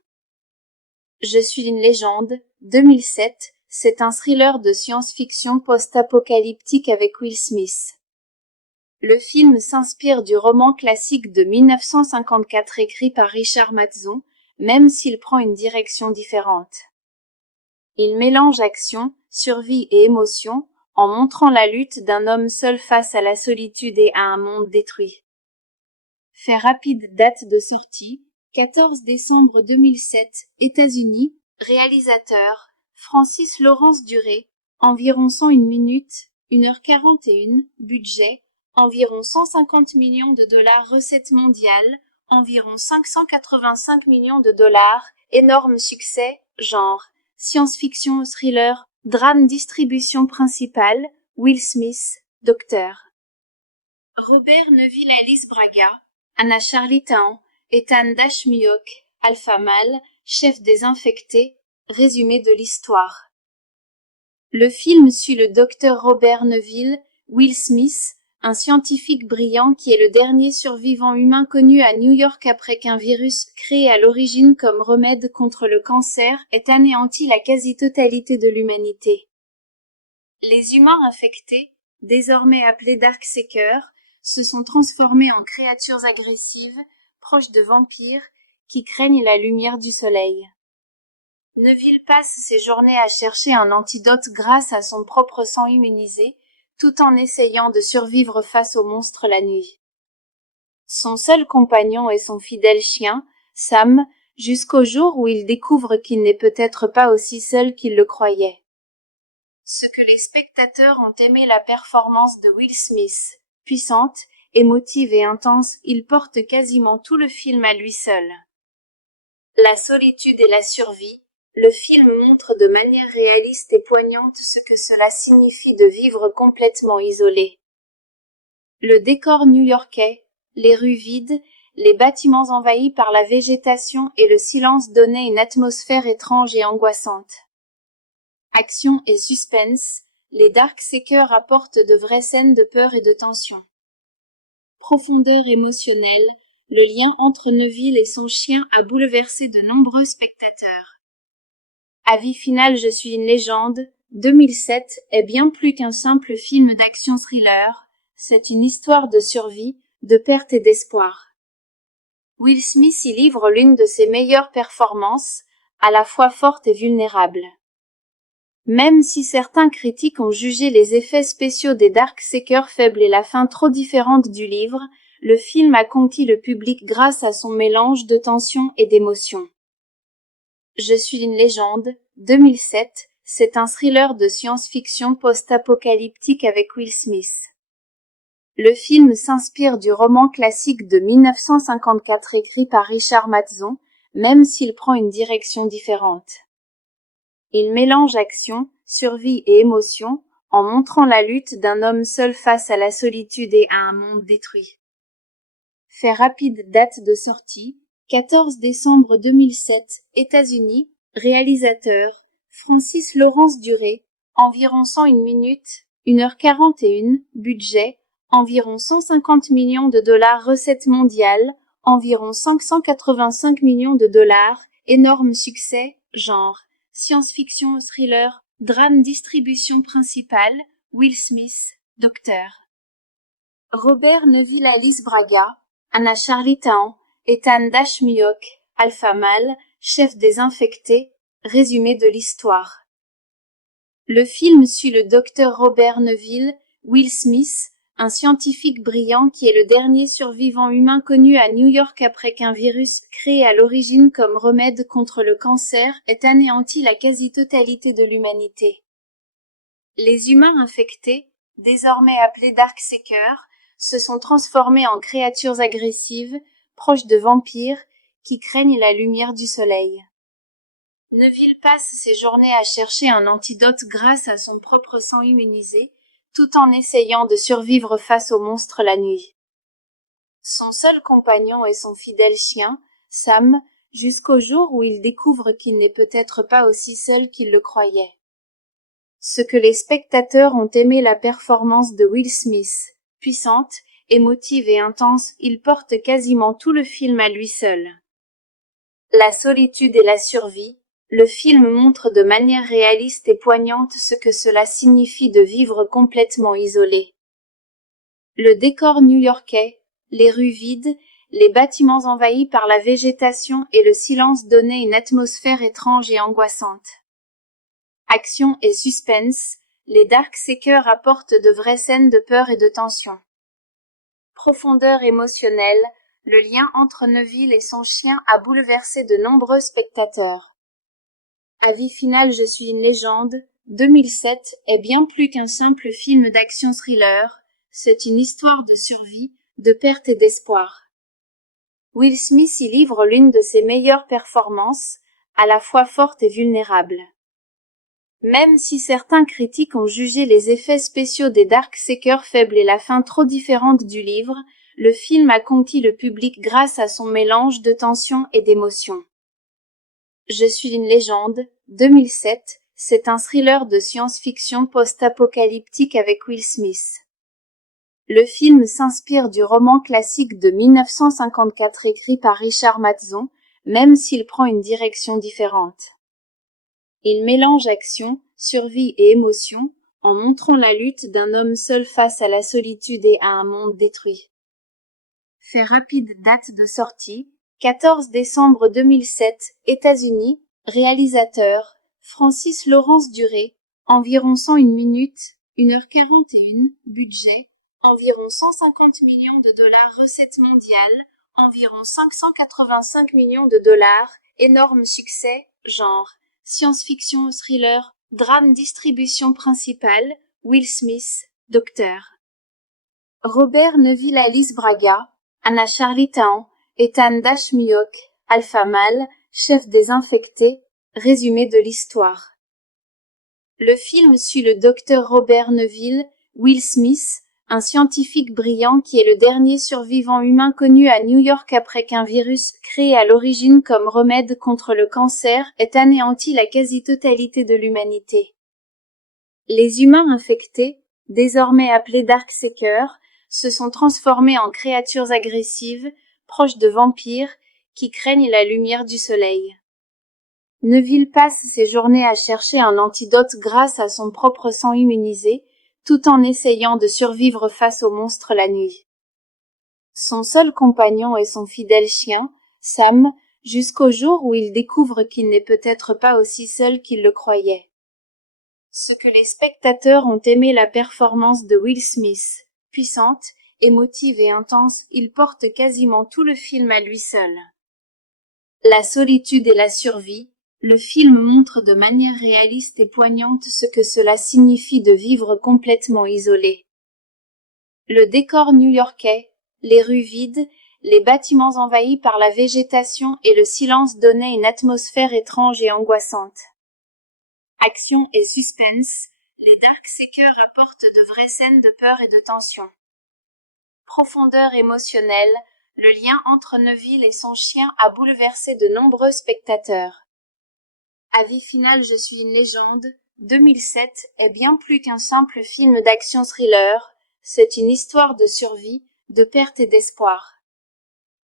Je suis une légende, 2007, c'est un thriller de science-fiction post-apocalyptique avec Will Smith. Le film s'inspire du roman classique de 1954 écrit par Richard Matheson, même s'il prend une direction différente. Il mélange action, survie et émotion, en montrant la lutte d'un homme seul face à la solitude et à un monde détruit. Fait rapide date de sortie, 14 décembre 2007, États-Unis, réalisateur, Francis Lawrence Duré, environ 101 minutes, 1h41, budget, environ 150 millions de dollars recettes mondiales, environ 585 millions de dollars, énorme succès, genre, science-fiction thriller, drame distribution principale, Will Smith, Docteur. Robert Neville Alice Braga, Anna Charlie-Town, Ethan Dashmyok, Alpha Male, chef des infectés, résumé de l'histoire. Le film suit le docteur Robert Neville, Will Smith, un scientifique brillant qui est le dernier survivant humain connu à New York après qu'un virus, créé à l'origine comme remède contre le cancer, ait anéanti la quasi-totalité de l'humanité. Les humains infectés, désormais appelés Darkseekers, se sont transformés en créatures agressives, proches de vampires, qui craignent la lumière du soleil. Neville passe ses journées à chercher un antidote grâce à son propre sang immunisé, tout en essayant de survivre face aux monstres la nuit. Son seul compagnon est son fidèle chien, Sam, jusqu'au jour où il découvre qu'il n'est peut-être pas aussi seul qu'il le croyait. Ce que les spectateurs ont aimé la performance de Will Smith, puissante, émotive et intense, il porte quasiment tout le film à lui seul. La solitude et la survie, le film montre de manière réaliste et poignante ce que cela signifie de vivre complètement isolé. Le décor new-yorkais, les rues vides, les bâtiments envahis par la végétation et le silence donnaient une atmosphère étrange et angoissante. Action et suspense, les Darkseekers apportent de vraies scènes de peur et de tension. Profondeur émotionnelle, le lien entre Neville et son chien a bouleversé de nombreux spectateurs. Avis final Je suis une légende, 2007, est bien plus qu'un simple film d'action-thriller, c'est une histoire de survie, de perte et d'espoir. Will Smith y livre l'une de ses meilleures performances, à la fois forte et vulnérable. Même si certains critiques ont jugé les effets spéciaux des Darkseekers faibles et la fin trop différente du livre, le film a conquis le public grâce à son mélange de tension et d'émotion. Je suis une légende, 2007, c'est un thriller de science-fiction post-apocalyptique avec Will Smith. Le film s'inspire du roman classique de 1954 écrit par Richard Matheson, même s'il prend une direction différente. Il mélange action, survie et émotion, en montrant la lutte d'un homme seul face à la solitude et à un monde détruit. Fait rapide, date de sortie, 14 décembre 2007, États-Unis, réalisateur, Francis Lawrence Duré, environ 101 minutes, 1h41, budget, environ 150 millions de dollars recettes mondiales, environ 585 millions de dollars, énorme succès, genre, science-fiction, thriller, drame distribution principale, Will Smith, Dr. Robert Neville Alice Braga, Anna Charlie Tahan, Ethan Dashmiok, Alpha Male, chef des infectés, résumé de l'histoire. Le film suit le docteur Robert Neville, Will Smith, un scientifique brillant qui est le dernier survivant humain connu à New York après qu'un virus, créé à l'origine comme remède contre le cancer, ait anéanti la quasi-totalité de l'humanité. Les humains infectés, désormais appelés Darkseekers, se sont transformés en créatures agressives, proches de vampires, qui craignent la lumière du soleil. Neville passe ses journées à chercher un antidote grâce à son propre sang immunisé, tout en essayant de survivre face aux monstres la nuit. Son seul compagnon est son fidèle chien, Sam, jusqu'au jour où il découvre qu'il n'est peut-être pas aussi seul qu'il le croyait. Ce que les spectateurs ont aimé la performance de Will Smith, puissante, émotive et intense, il porte quasiment tout le film à lui seul. La solitude et la survie, le film montre de manière réaliste et poignante ce que cela signifie de vivre complètement isolé. Le décor new-yorkais, les rues vides, les bâtiments envahis par la végétation et le silence donnaient une atmosphère étrange et angoissante. Action et suspense, les Darkseekers apportent de vraies scènes de peur et de tension. Profondeur émotionnelle, le lien entre Neville et son chien a bouleversé de nombreux spectateurs. Avis final, je suis une légende, 2007 est bien plus qu'un simple film d'action-thriller, c'est une histoire de survie, de perte et d'espoir. Will Smith y livre l'une de ses meilleures performances, à la fois forte et vulnérable. Même si certains critiques ont jugé les effets spéciaux des Darkseekers faibles et la fin trop différente du livre, le film a conquis le public grâce à son mélange de tension et d'émotion. Je suis une légende, 2007, c'est un thriller de science-fiction post-apocalyptique avec Will Smith. Le film s'inspire du roman classique de 1954 écrit par Richard Matheson, même s'il prend une direction différente. Il mélange action, survie et émotion, en montrant la lutte d'un homme seul face à la solitude et à un monde détruit. Fait rapide, date de sortie, 14 décembre 2007, États-Unis, réalisateur, Francis Lawrence Duré, environ 101 minutes, 1h41, budget, environ 150 millions de dollars recettes mondiales, environ 585 millions de dollars, énorme succès, genre, science-fiction, thriller, drame distribution principale, Will Smith, Dr. Robert Neville Alice Braga, Anna Charlie Tahan, Ethan Dashmiok, Alpha Male, chef des infectés, résumé de l'histoire. Le film suit le docteur Robert Neville, Will Smith, un scientifique brillant qui est le dernier survivant humain connu à New York après qu'un virus, créé à l'origine comme remède contre le cancer, ait anéanti la quasi-totalité de l'humanité. Les humains infectés, désormais appelés Darkseekers, se sont transformés en créatures agressives, proches de vampires, qui craignent la lumière du soleil. Neville passe ses journées à chercher un antidote grâce à son propre sang immunisé, tout en essayant de survivre face aux monstres la nuit. Son seul compagnon est son fidèle chien, Sam, jusqu'au jour où il découvre qu'il n'est peut-être pas aussi seul qu'il le croyait. Ce que les spectateurs ont aimé la performance de Will Smith, puissante, émotive et intense, il porte quasiment tout le film à lui seul. La solitude et la survie, Le film montre de manière réaliste et poignante ce que cela signifie de vivre complètement isolé. Le décor new-yorkais, les rues vides, les bâtiments envahis par la végétation et le silence donnaient une atmosphère étrange et angoissante. Action et suspense, les Darkseekers apportent de vraies scènes de peur et de tension. Profondeur émotionnelle, le lien entre Neville et son chien a bouleversé de nombreux spectateurs. Avis final, je suis une légende, 2007 est bien plus qu'un simple film d'action-thriller, c'est une histoire de survie, de perte et d'espoir.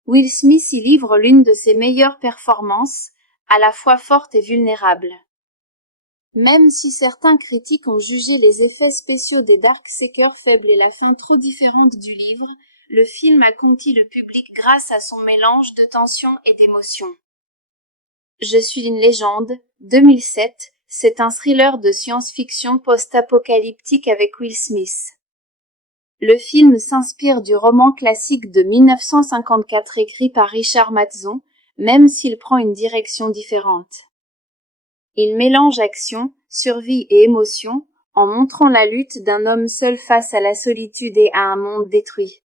Will Smith y livre l'une de ses meilleures performances, à la fois forte et vulnérable. Même si certains critiques ont jugé les effets spéciaux des Darkseekers faibles et la fin trop différente du livre, le film a conquis le public grâce à son mélange de tension et d'émotion. Je suis une légende, 2007, c'est un thriller de science-fiction post-apocalyptique avec Will Smith. Le film s'inspire du roman classique de 1954 écrit par Richard Matheson, même s'il prend une direction différente. Il mélange action, survie et émotion, en montrant la lutte d'un homme seul face à la solitude et à un monde détruit.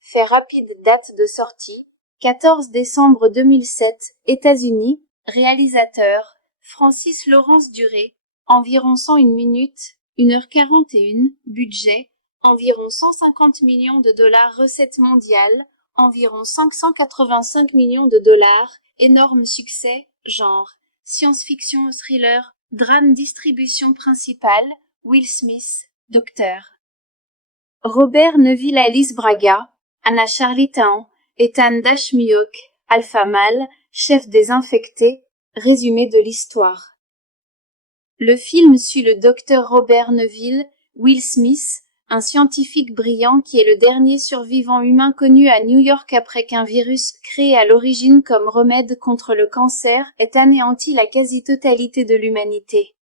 Fait rapide, date de sortie, 14 décembre 2007, États-Unis, réalisateur, Francis Lawrence Duré, environ 101 minutes, 1h41, budget, environ 150 millions de dollars recettes mondiales, environ 585 millions de dollars, énorme succès, genre, science-fiction, thriller, drame distribution principale, Will Smith, Docteur. Robert Neville Alice Braga, Anna Charlie-Town, Ethan Dashmyok, Alpha Male, chef des infectés, résumé de l'histoire. Le film suit le docteur Robert Neville, Will Smith, un scientifique brillant qui est le dernier survivant humain connu à New York après qu'un virus, créé à l'origine comme remède contre le cancer, ait anéanti la quasi-totalité de l'humanité.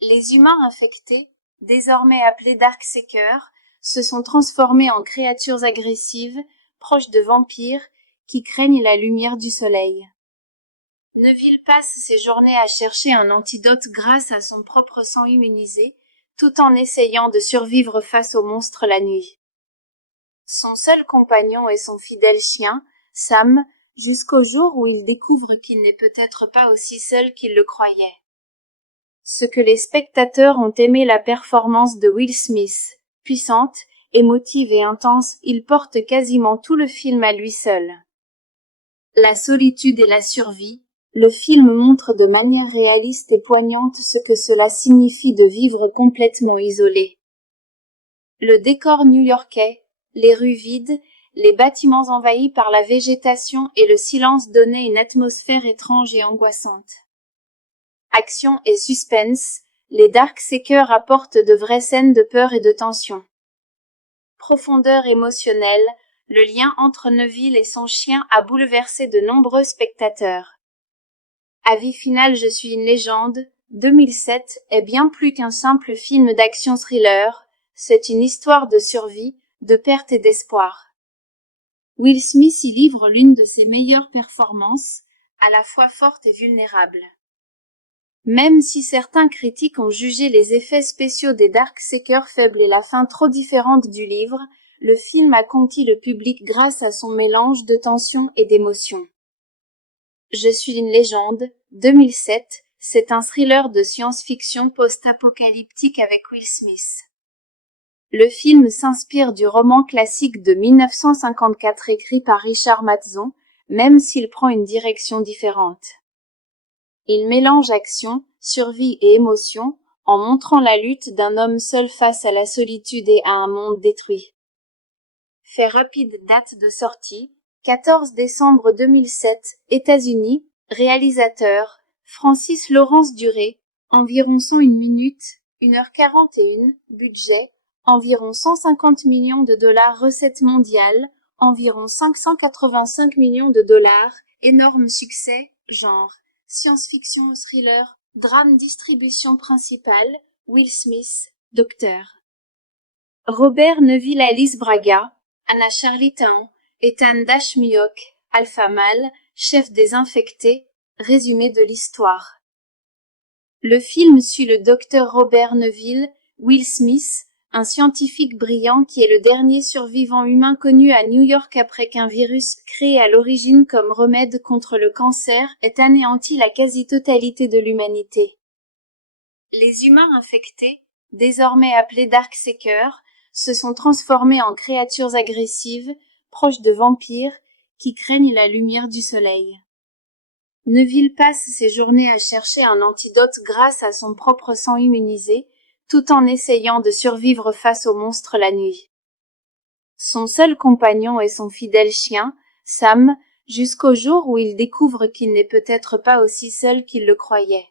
Les humains infectés, désormais appelés Darkseekers, se sont transformés en créatures agressives, proches de vampires, qui craignent la lumière du soleil. Neville passe ses journées à chercher un antidote grâce à son propre sang immunisé, tout en essayant de survivre face aux monstres la nuit. Son seul compagnon est son fidèle chien, Sam, jusqu'au jour où il découvre qu'il n'est peut-être pas aussi seul qu'il le croyait. Ce que les spectateurs ont aimé la performance de Will Smith, puissante, émotive et intense, il porte quasiment tout le film à lui seul. La solitude et la survie, le film montre de manière réaliste et poignante ce que cela signifie de vivre complètement isolé. Le décor new-yorkais, les rues vides, les bâtiments envahis par la végétation et le silence donnaient une atmosphère étrange et angoissante. Action et suspense, les Darkseekers apportent de vraies scènes de peur et de tension. Profondeur émotionnelle, le lien entre Neville et son chien a bouleversé de nombreux spectateurs. Avis final, je suis une légende, 2007 est bien plus qu'un simple film d'action-thriller, c'est une histoire de survie, de perte et d'espoir. Will Smith y livre l'une de ses meilleures performances, à la fois forte et vulnérable. Même si certains critiques ont jugé les effets spéciaux des Darkseekers faibles et la fin trop différente du livre, le film a conquis le public grâce à son mélange de tension et d'émotion. Je suis une légende, 2007, c'est un thriller de science-fiction post-apocalyptique avec Will Smith. Le film s'inspire du roman classique de 1954 écrit par Richard Matheson, même s'il prend une direction différente. Il mélange action, survie et émotion, en montrant la lutte d'un homme seul face à la solitude et à un monde détruit. Fait rapide, date de sortie, 14 décembre 2007, États-Unis, réalisateur, Francis Lawrence Duré, environ 101 minutes, 1h41, budget, environ 150 millions de dollars recettes mondiales, environ 585 millions de dollars, énorme succès, genre, science-fiction ou thriller, drame distribution principale, Will Smith, Docteur. Robert Neville Alice Braga, Anna Charlie-Town, Ethan Dashmyok, Alpha Male, chef des infectés, Résumé de l'histoire. Le film suit le docteur Robert Neville, Will Smith, un scientifique brillant qui est le dernier survivant humain connu à New York après qu'un virus, créé à l'origine comme remède contre le cancer, ait anéanti la quasi-totalité de l'humanité. Les humains infectés, désormais appelés Darkseekers, se sont transformés en créatures agressives, proches de vampires, qui craignent la lumière du soleil. Neville passe ses journées à chercher un antidote grâce à son propre sang immunisé, tout en essayant de survivre face aux monstres la nuit. Son seul compagnon est son fidèle chien, Sam, jusqu'au jour où il découvre qu'il n'est peut-être pas aussi seul qu'il le croyait.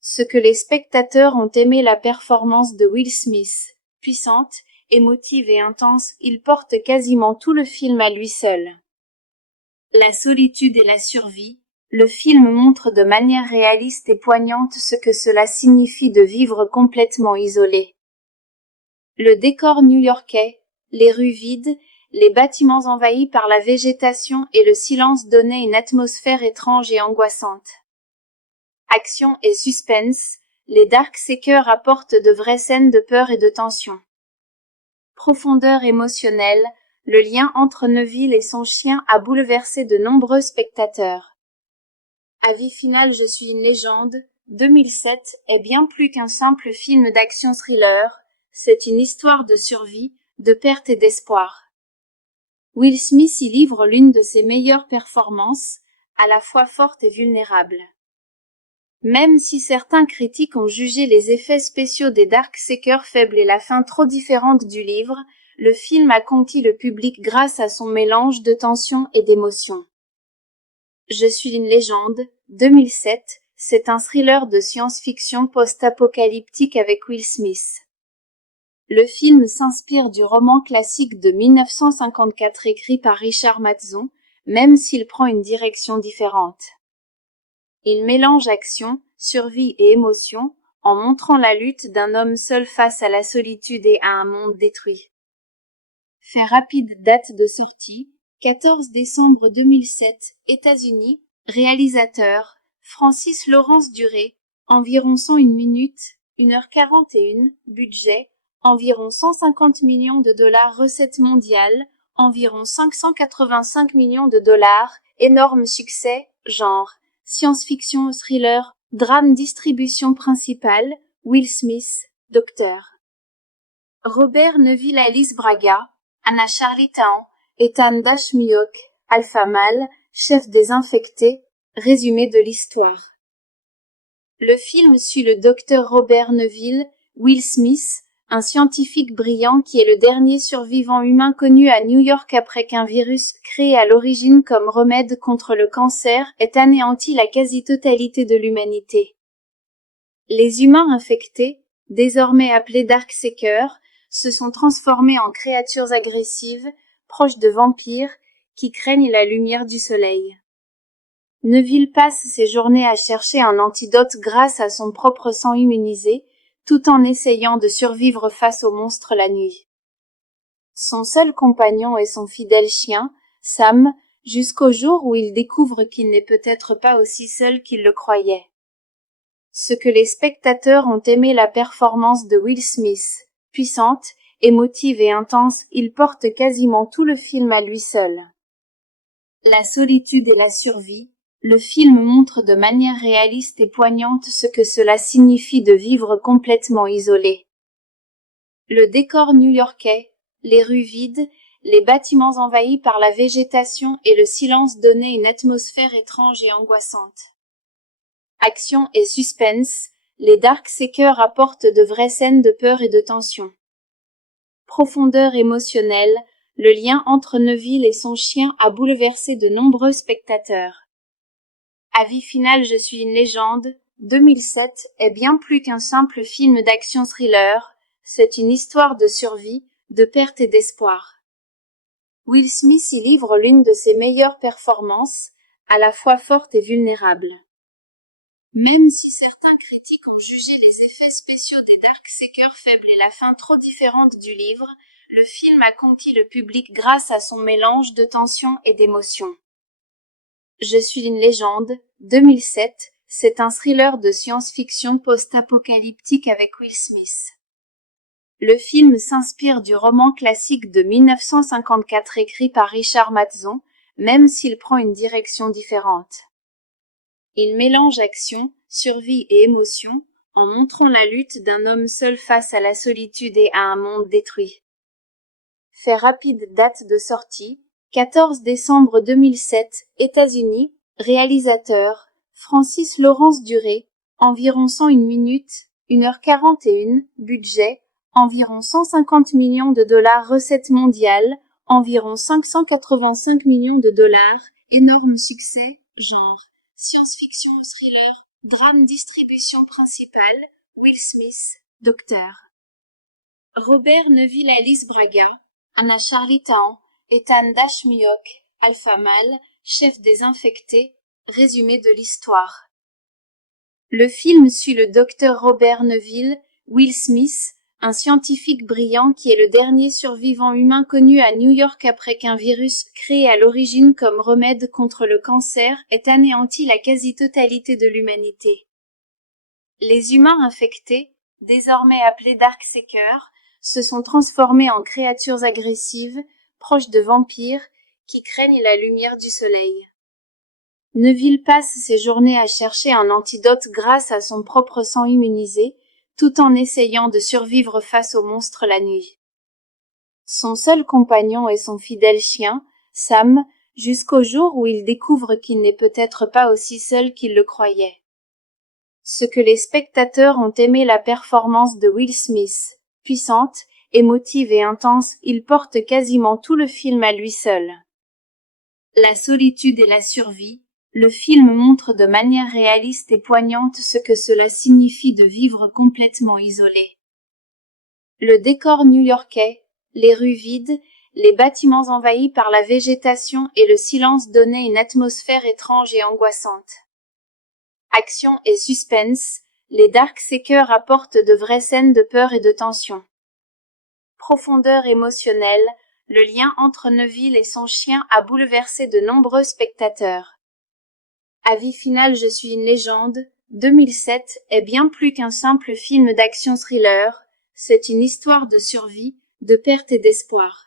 Ce que les spectateurs ont aimé la performance de Will Smith, puissante, émotive et intense, il porte quasiment tout le film à lui seul. La solitude et la survie. Le film montre de manière réaliste et poignante ce que cela signifie de vivre complètement isolé. Le décor new-yorkais, les rues vides, les bâtiments envahis par la végétation et le silence donnaient une atmosphère étrange et angoissante. Action et suspense, les Darkseekers apportent de vraies scènes de peur et de tension. Profondeur émotionnelle, le lien entre Neville et son chien a bouleversé de nombreux spectateurs. Avis final Je suis une légende, 2007, est bien plus qu'un simple film d'action-thriller, c'est une histoire de survie, de perte et d'espoir. Will Smith y livre l'une de ses meilleures performances, à la fois forte et vulnérable. Même si certains critiques ont jugé les effets spéciaux des Darkseekers faibles et la fin trop différente du livre, le film a conquis le public grâce à son mélange de tension et d'émotion. Je suis une légende, 2007, c'est un thriller de science-fiction post-apocalyptique avec Will Smith. Le film s'inspire du roman classique de 1954 écrit par Richard Matheson, même s'il prend une direction différente. Il mélange action, survie et émotion, en montrant la lutte d'un homme seul face à la solitude et à un monde détruit. Fait rapide date de sortie, 14 décembre 2007, États-Unis, réalisateur, Francis Lawrence Duré, environ 101 minutes, 1h41, budget, environ 150 millions de dollars recettes mondiales, environ 585 millions de dollars, énorme succès, genre, science-fiction thriller, drame distribution principale, Will Smith, Dr. Robert Neville Alice Braga, Anna Charlie-Town, Ethan Dashmiok, Alpha Male, chef des infectés, résumé de l'histoire. Le film suit le docteur Robert Neville, Will Smith, un scientifique brillant qui est le dernier survivant humain connu à New York après qu'un virus, créé à l'origine comme remède contre le cancer, ait anéanti la quasi-totalité de l'humanité. Les humains infectés, désormais appelés Darkseekers, se sont transformés en créatures agressives, proches de vampires, qui craignent la lumière du soleil. Neville passe ses journées à chercher un antidote grâce à son propre sang immunisé, tout en essayant de survivre face aux monstres la nuit. Son seul compagnon est son fidèle chien, Sam, jusqu'au jour où il découvre qu'il n'est peut-être pas aussi seul qu'il le croyait. Ce que les spectateurs ont aimé la performance de Will Smith, puissante, émotive et intense, il porte quasiment tout le film à lui seul. La solitude et la survie, le film montre de manière réaliste et poignante ce que cela signifie de vivre complètement isolé. Le décor new-yorkais, les rues vides, les bâtiments envahis par la végétation et le silence donnaient une atmosphère étrange et angoissante. Action et suspense, les Darkseekers apportent de vraies scènes de peur et de tension. Profondeur émotionnelle, le lien entre Neville et son chien a bouleversé de nombreux spectateurs. Avis final Je suis une légende, 2007, est bien plus qu'un simple film d'action-thriller, c'est une histoire de survie, de perte et d'espoir. Will Smith y livre l'une de ses meilleures performances, à la fois forte et vulnérable. Même si certains critiques ont jugé les effets spéciaux des Darkseekers faibles et la fin trop différente du livre, le film a conquis le public grâce à son mélange de tension et d'émotion. Je suis une légende, 2007, c'est un thriller de science-fiction post-apocalyptique avec Will Smith. Le film s'inspire du roman classique de 1954 écrit par Richard Matheson, même s'il prend une direction différente. Il mélange action, survie et émotion, en montrant la lutte d'un homme seul face à la solitude et à un monde détruit. Fait rapide, date de sortie, 14 décembre 2007, États-Unis, réalisateur, Francis Lawrence Duré, environ 101 minutes, 1h41, budget, environ 150 millions de dollars recettes mondiales, environ 585 millions de dollars, énorme succès, genre, science-fiction ou thriller, drame distribution principale, Will Smith, Docteur. Robert Neville Alice Braga, Anna Charlie-Tahan, Ethan Dashmiyok, Alpha Male, chef des infectés, résumé de l'histoire. Le film suit le docteur Robert Neville, Will Smith, un scientifique brillant qui est le dernier survivant humain connu à New York après qu'un virus, créé à l'origine comme remède contre le cancer, ait anéanti la quasi-totalité de l'humanité. Les humains infectés, désormais appelés Darkseekers, se sont transformés en créatures agressives, proches de vampires, qui craignent la lumière du soleil. Neville passe ses journées à chercher un antidote grâce à son propre sang immunisé, tout en essayant de survivre face aux monstres la nuit. Son seul compagnon est son fidèle chien, Sam, jusqu'au jour où il découvre qu'il n'est peut-être pas aussi seul qu'il le croyait. Ce que les spectateurs ont aimé la performance de Will Smith, puissante, émotive et intense, il porte quasiment tout le film à lui seul. La solitude et la survie, le film montre de manière réaliste et poignante ce que cela signifie de vivre complètement isolé. Le décor new-yorkais, les rues vides, les bâtiments envahis par la végétation et le silence donnaient une atmosphère étrange et angoissante. Action et suspense, les Darkseekers apportent de vraies scènes de peur et de tension. Profondeur émotionnelle, le lien entre Neville et son chien a bouleversé de nombreux spectateurs. Avis final, Je suis une légende, 2007, est bien plus qu'un simple film d'action-thriller, c'est une histoire de survie, de perte et d'espoir.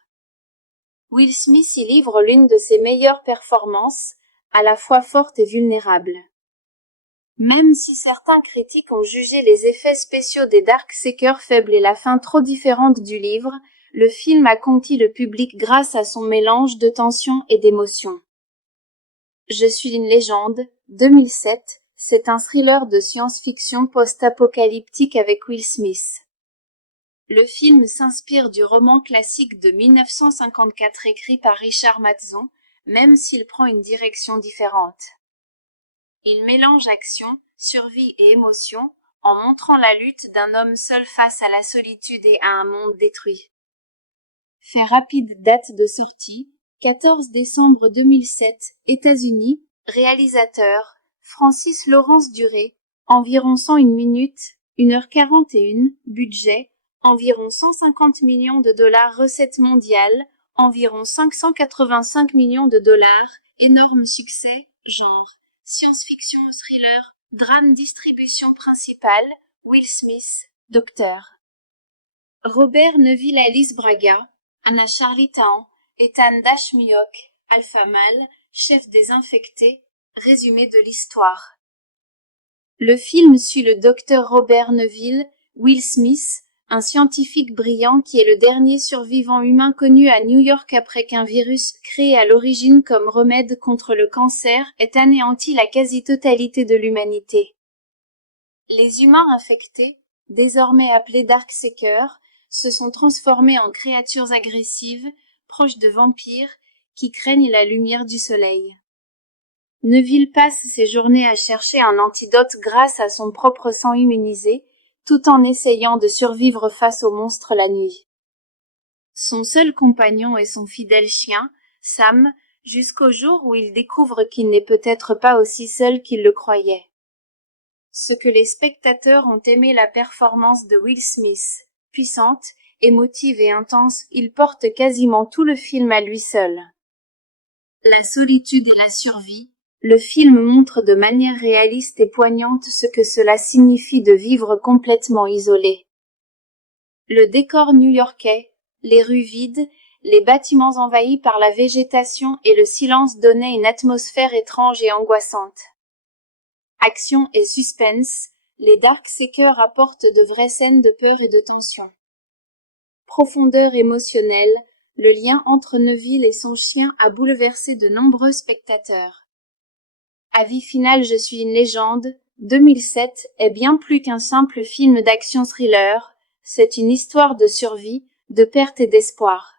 Will Smith y livre l'une de ses meilleures performances, à la fois forte et vulnérable. Même si certains critiques ont jugé les effets spéciaux des Darkseekers faibles et la fin trop différente du livre, le film a conquis le public grâce à son mélange de tension et d'émotion. Je suis une légende, 2007, c'est un thriller de science-fiction post-apocalyptique avec Will Smith. Le film s'inspire du roman classique de 1954 écrit par Richard Matheson, même s'il prend une direction différente. Il mélange action, survie et émotion, en montrant la lutte d'un homme seul face à la solitude et à un monde détruit. Fait rapide, date de sortie, 14 décembre 2007, États-Unis, réalisateur, Francis Lawrence Duré, environ 101 minutes, 1h41, budget, environ 150 millions de dollars recettes mondiales, environ 585 millions de dollars, énorme succès, genre, science-fiction ou thriller, drame distribution principale, Will Smith, Docteur. Robert Neville Alice Braga, Anna Charlie-Tahan, Ethan Dashmiyok, Alpha Male, chef des infectés, résumé de l'histoire. Le film suit le docteur Robert Neville, Will Smith, un scientifique brillant qui est le dernier survivant humain connu à New York après qu'un virus, créé à l'origine comme remède contre le cancer, ait anéanti la quasi-totalité de l'humanité. Les humains infectés, désormais appelés Darkseekers, se sont transformés en créatures agressives, proches de vampires, qui craignent la lumière du soleil. Neville passe ses journées à chercher un antidote grâce à son propre sang immunisé, tout en essayant de survivre face aux monstres la nuit. Son seul compagnon est son fidèle chien, Sam, jusqu'au jour où il découvre qu'il n'est peut-être pas aussi seul qu'il le croyait. Ce que les spectateurs ont aimé la performance de Will Smith, puissante, émotive et intense, il porte quasiment tout le film à lui seul. La solitude et la survie, le film montre de manière réaliste et poignante ce que cela signifie de vivre complètement isolé. Le décor new-yorkais, les rues vides, les bâtiments envahis par la végétation et le silence donnaient une atmosphère étrange et angoissante. Action et suspense, les Darkseekers apportent de vraies scènes de peur et de tension. Profondeur émotionnelle, le lien entre Neville et son chien a bouleversé de nombreux spectateurs. Avis final Je suis une légende, 2007 est bien plus qu'un simple film d'action-thriller, c'est une histoire de survie, de perte et d'espoir.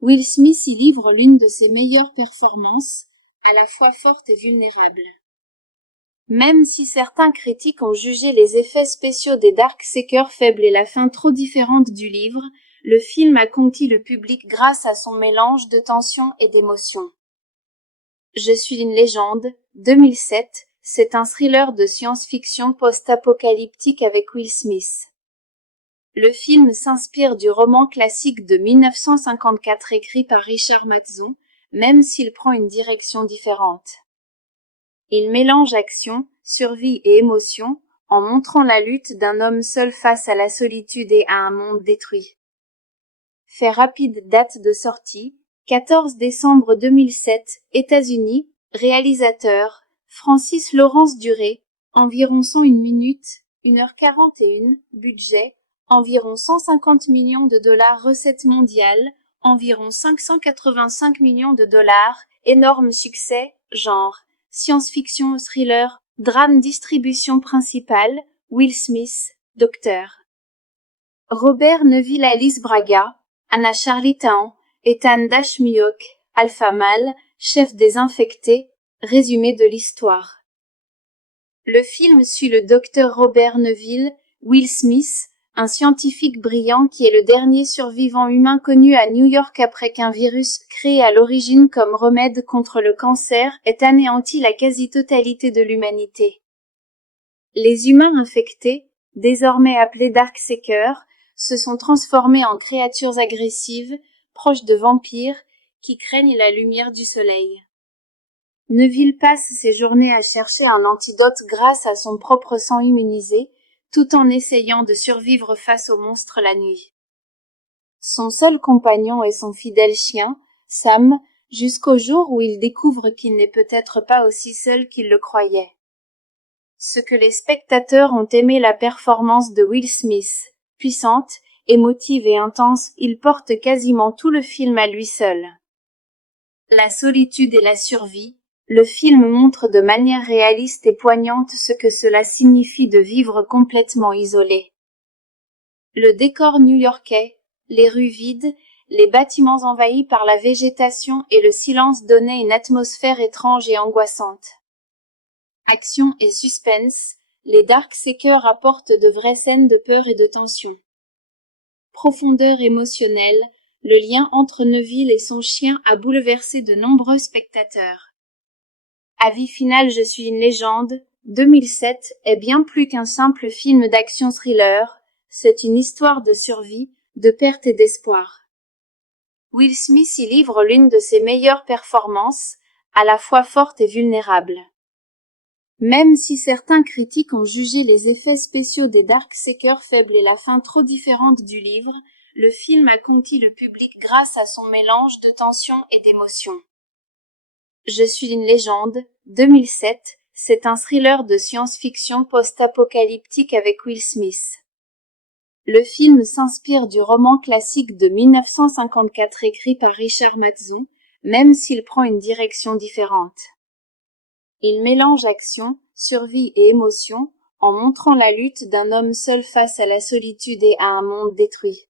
Will Smith y livre l'une de ses meilleures performances, à la fois forte et vulnérable. Même si certains critiques ont jugé les effets spéciaux des Darkseekers faibles et la fin trop différente du livre, le film a conquis le public grâce à son mélange de tension et d'émotion. Je suis une légende, 2007, c'est un thriller de science-fiction post-apocalyptique avec Will Smith. Le film s'inspire du roman classique de 1954 écrit par Richard Matheson, même s'il prend une direction différente. Il mélange action, survie et émotion, en montrant la lutte d'un homme seul face à la solitude et à un monde détruit. Fait rapide date de sortie, 14 décembre 2007, États-Unis, réalisateur, Francis Lawrence Duré, environ 101 minutes, 1h41, budget, environ 150 millions de dollars recettes mondiales, environ 585 millions de dollars, énorme succès, genre, science-fiction thriller, drame distribution principale, Will Smith, Dr. Robert Neville Alice Braga, Anna Charlie-Tahan, Ethan Dashmuyok, Alpha Male, chef des infectés, résumé de l'histoire. Le film suit le docteur Robert Neville, Will Smith, un scientifique brillant qui est le dernier survivant humain connu à New York après qu'un virus, créé à l'origine comme remède contre le cancer, ait anéanti la quasi-totalité de l'humanité. Les humains infectés, désormais appelés Darkseekers, se sont transformés en créatures agressives, proches de vampires, qui craignent la lumière du soleil. Neville passe ses journées à chercher un antidote grâce à son propre sang immunisé, tout en essayant de survivre face aux monstres la nuit. Son seul compagnon est son fidèle chien, Sam, jusqu'au jour où il découvre qu'il n'est peut-être pas aussi seul qu'il le croyait. Ce que les spectateurs ont aimé la performance de Will Smith, puissante, émotive et intense, il porte quasiment tout le film à lui seul. La solitude et la survie, le film montre de manière réaliste et poignante ce que cela signifie de vivre complètement isolé. Le décor new-yorkais, les rues vides, les bâtiments envahis par la végétation et le silence donnaient une atmosphère étrange et angoissante. Action et suspense, les Darkseekers apportent de vraies scènes de peur et de tension. Profondeur émotionnelle, le lien entre Neville et son chien a bouleversé de nombreux spectateurs. Avis final Je suis une légende, 2007 est bien plus qu'un simple film d'action-thriller, c'est une histoire de survie, de perte et d'espoir. Will Smith y livre l'une de ses meilleures performances, à la fois forte et vulnérable. Même si certains critiques ont jugé les effets spéciaux des Darkseekers faibles et la fin trop différente du livre, le film a conquis le public grâce à son mélange de tension et d'émotion. Je suis une légende, 2007, c'est un thriller de science-fiction post-apocalyptique avec Will Smith. Le film s'inspire du roman classique de 1954 écrit par Richard Matheson, même s'il prend une direction différente. Il mélange action, survie et émotion, en montrant la lutte d'un homme seul face à la solitude et à un monde détruit.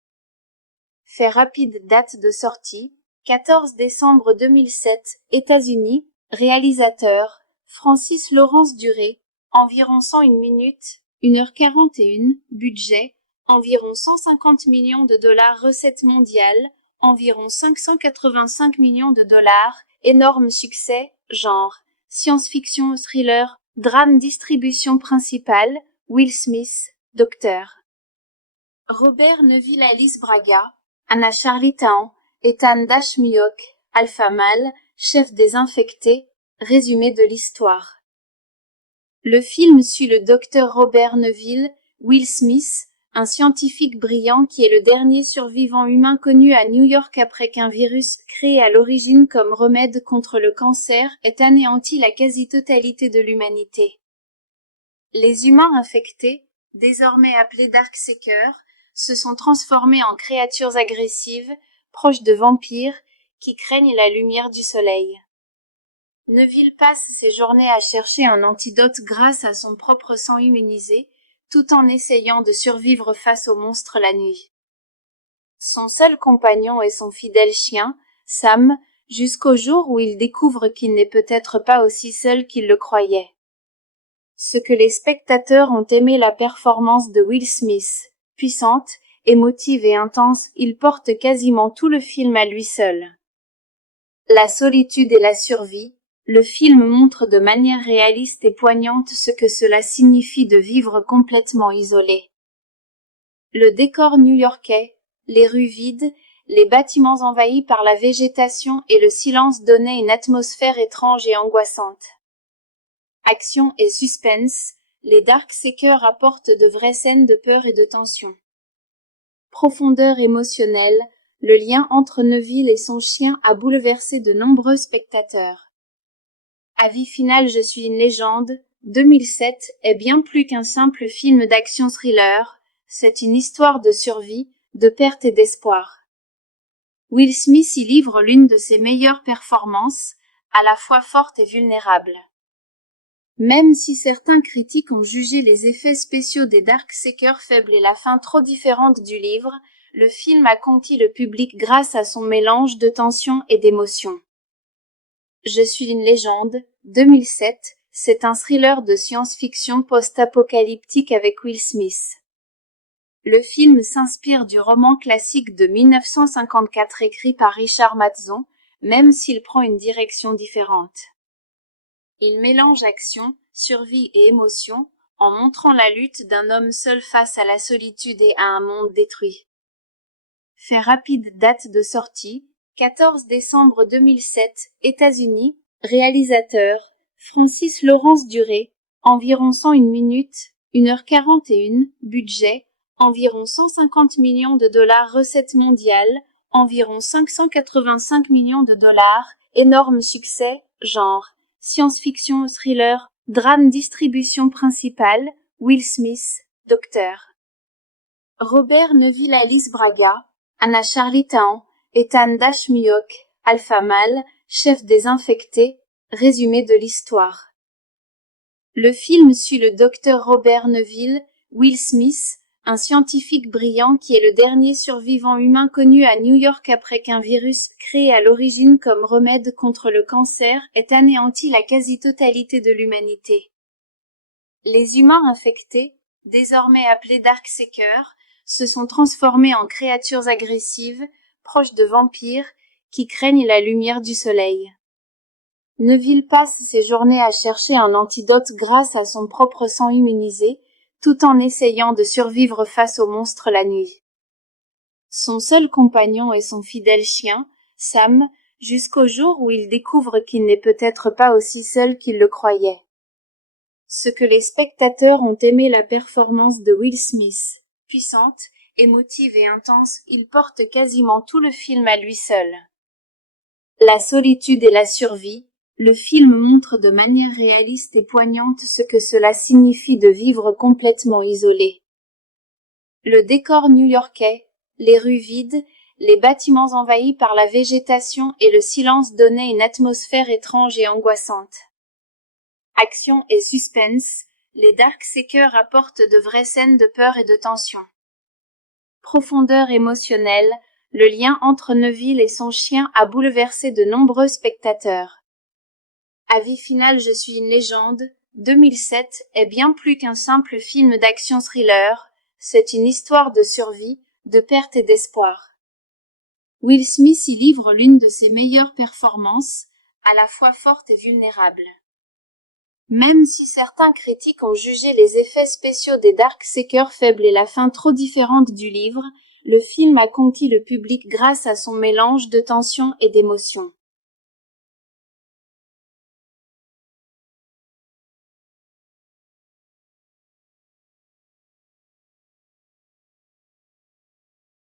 Fait rapide date de sortie, 14 décembre 2007, États-Unis, réalisateur, Francis Lawrence Duré, environ 101 minutes, 1h41, budget, environ 150 millions de dollars recettes mondiales, environ 585 millions de dollars, énorme succès, genre, science-fiction thriller, drame distribution principale, Will Smith, Dr. Robert Neville Alice Braga, Anna Charlie-Tahan, Ethan Dashmuyok, Alpha Male, chef des infectés, Résumé de l'histoire. Le film suit le docteur Robert Neville, Will Smith, un scientifique brillant qui est le dernier survivant humain connu à New York après qu'un virus, créé à l'origine comme remède contre le cancer, ait anéanti la quasi-totalité de l'humanité. Les humains infectés, désormais appelés Darkseekers, se sont transformés en créatures agressives, proches de vampires, qui craignent la lumière du soleil. Neville passe ses journées à chercher un antidote grâce à son propre sang immunisé, tout en essayant de survivre face aux monstres la nuit. Son seul compagnon est son fidèle chien, Sam, jusqu'au jour où il découvre qu'il n'est peut-être pas aussi seul qu'il le croyait. Ce que les spectateurs ont aimé la performance de Will Smith, puissante, émotive et intense, il porte quasiment tout le film à lui seul. La solitude et la survie, le film montre de manière réaliste et poignante ce que cela signifie de vivre complètement isolé. Le décor new-yorkais, les rues vides, les bâtiments envahis par la végétation et le silence donnaient une atmosphère étrange et angoissante. Action et suspense, les Darkseekers apportent de vraies scènes de peur et de tension. Profondeur émotionnelle, le lien entre Neville et son chien a bouleversé de nombreux spectateurs. Avis final Je suis une légende, 2007, est bien plus qu'un simple film d'action-thriller, c'est une histoire de survie, de perte et d'espoir. Will Smith y livre l'une de ses meilleures performances, à la fois forte et vulnérable. Même si certains critiques ont jugé les effets spéciaux des Darkseekers faibles et la fin trop différente du livre, le film a conquis le public grâce à son mélange de tension et d'émotion. Je suis une légende, 2007, c'est un thriller de science-fiction post-apocalyptique avec Will Smith. Le film s'inspire du roman classique de 1954 écrit par Richard Matheson, même s'il prend une direction différente. Il mélange action, survie et émotion, en montrant la lutte d'un homme seul face à la solitude et à un monde détruit. Fait rapide date de sortie, 14 décembre 2007, États-Unis, réalisateur, Francis Lawrence Duré, environ 101 minutes, 1h41, budget, environ 150 millions de dollars recettes mondiales, environ 585 millions de dollars, énorme succès, genre, science-fiction, thriller, drame distribution principale, Will Smith, Dr. Robert Neville Alice Braga, Anna Charlie-Tahan, Ethan Dashmiok, Alpha Male, chef des infectés, résumé de l'histoire. Le film suit le docteur Robert Neville, Will Smith, un scientifique brillant qui est le dernier survivant humain connu à New York après qu'un virus, créé à l'origine comme remède contre le cancer, ait anéanti la quasi-totalité de l'humanité. Les humains infectés, désormais appelés Darkseekers, se sont transformés en créatures agressives, proches de vampires, qui craignent la lumière du soleil. Neville passe ses journées à chercher un antidote grâce à son propre sang immunisé, tout en essayant de survivre face aux monstres la nuit. Son seul compagnon est son fidèle chien, Sam, jusqu'au jour où il découvre qu'il n'est peut-être pas aussi seul qu'il le croyait. Ce que les spectateurs ont aimé la performance de Will Smith, puissante, émotive et intense, il porte quasiment tout le film à lui seul. La solitude et la survie, le film montre de manière réaliste et poignante ce que cela signifie de vivre complètement isolé. Le décor new-yorkais, les rues vides, les bâtiments envahis par la végétation et le silence donnaient une atmosphère étrange et angoissante. Action et suspense, les Darkseekers apportent de vraies scènes de peur et de tension. Profondeur émotionnelle, le lien entre Neville et son chien a bouleversé de nombreux spectateurs. Avis final Je suis une légende, 2007, est bien plus qu'un simple film d'action-thriller, c'est une histoire de survie, de perte et d'espoir. Will Smith y livre l'une de ses meilleures performances, à la fois forte et vulnérable. Même si certains critiques ont jugé les effets spéciaux des Darkseekers faibles et la fin trop différente du livre, le film a conquis le public grâce à son mélange de tension et d'émotion.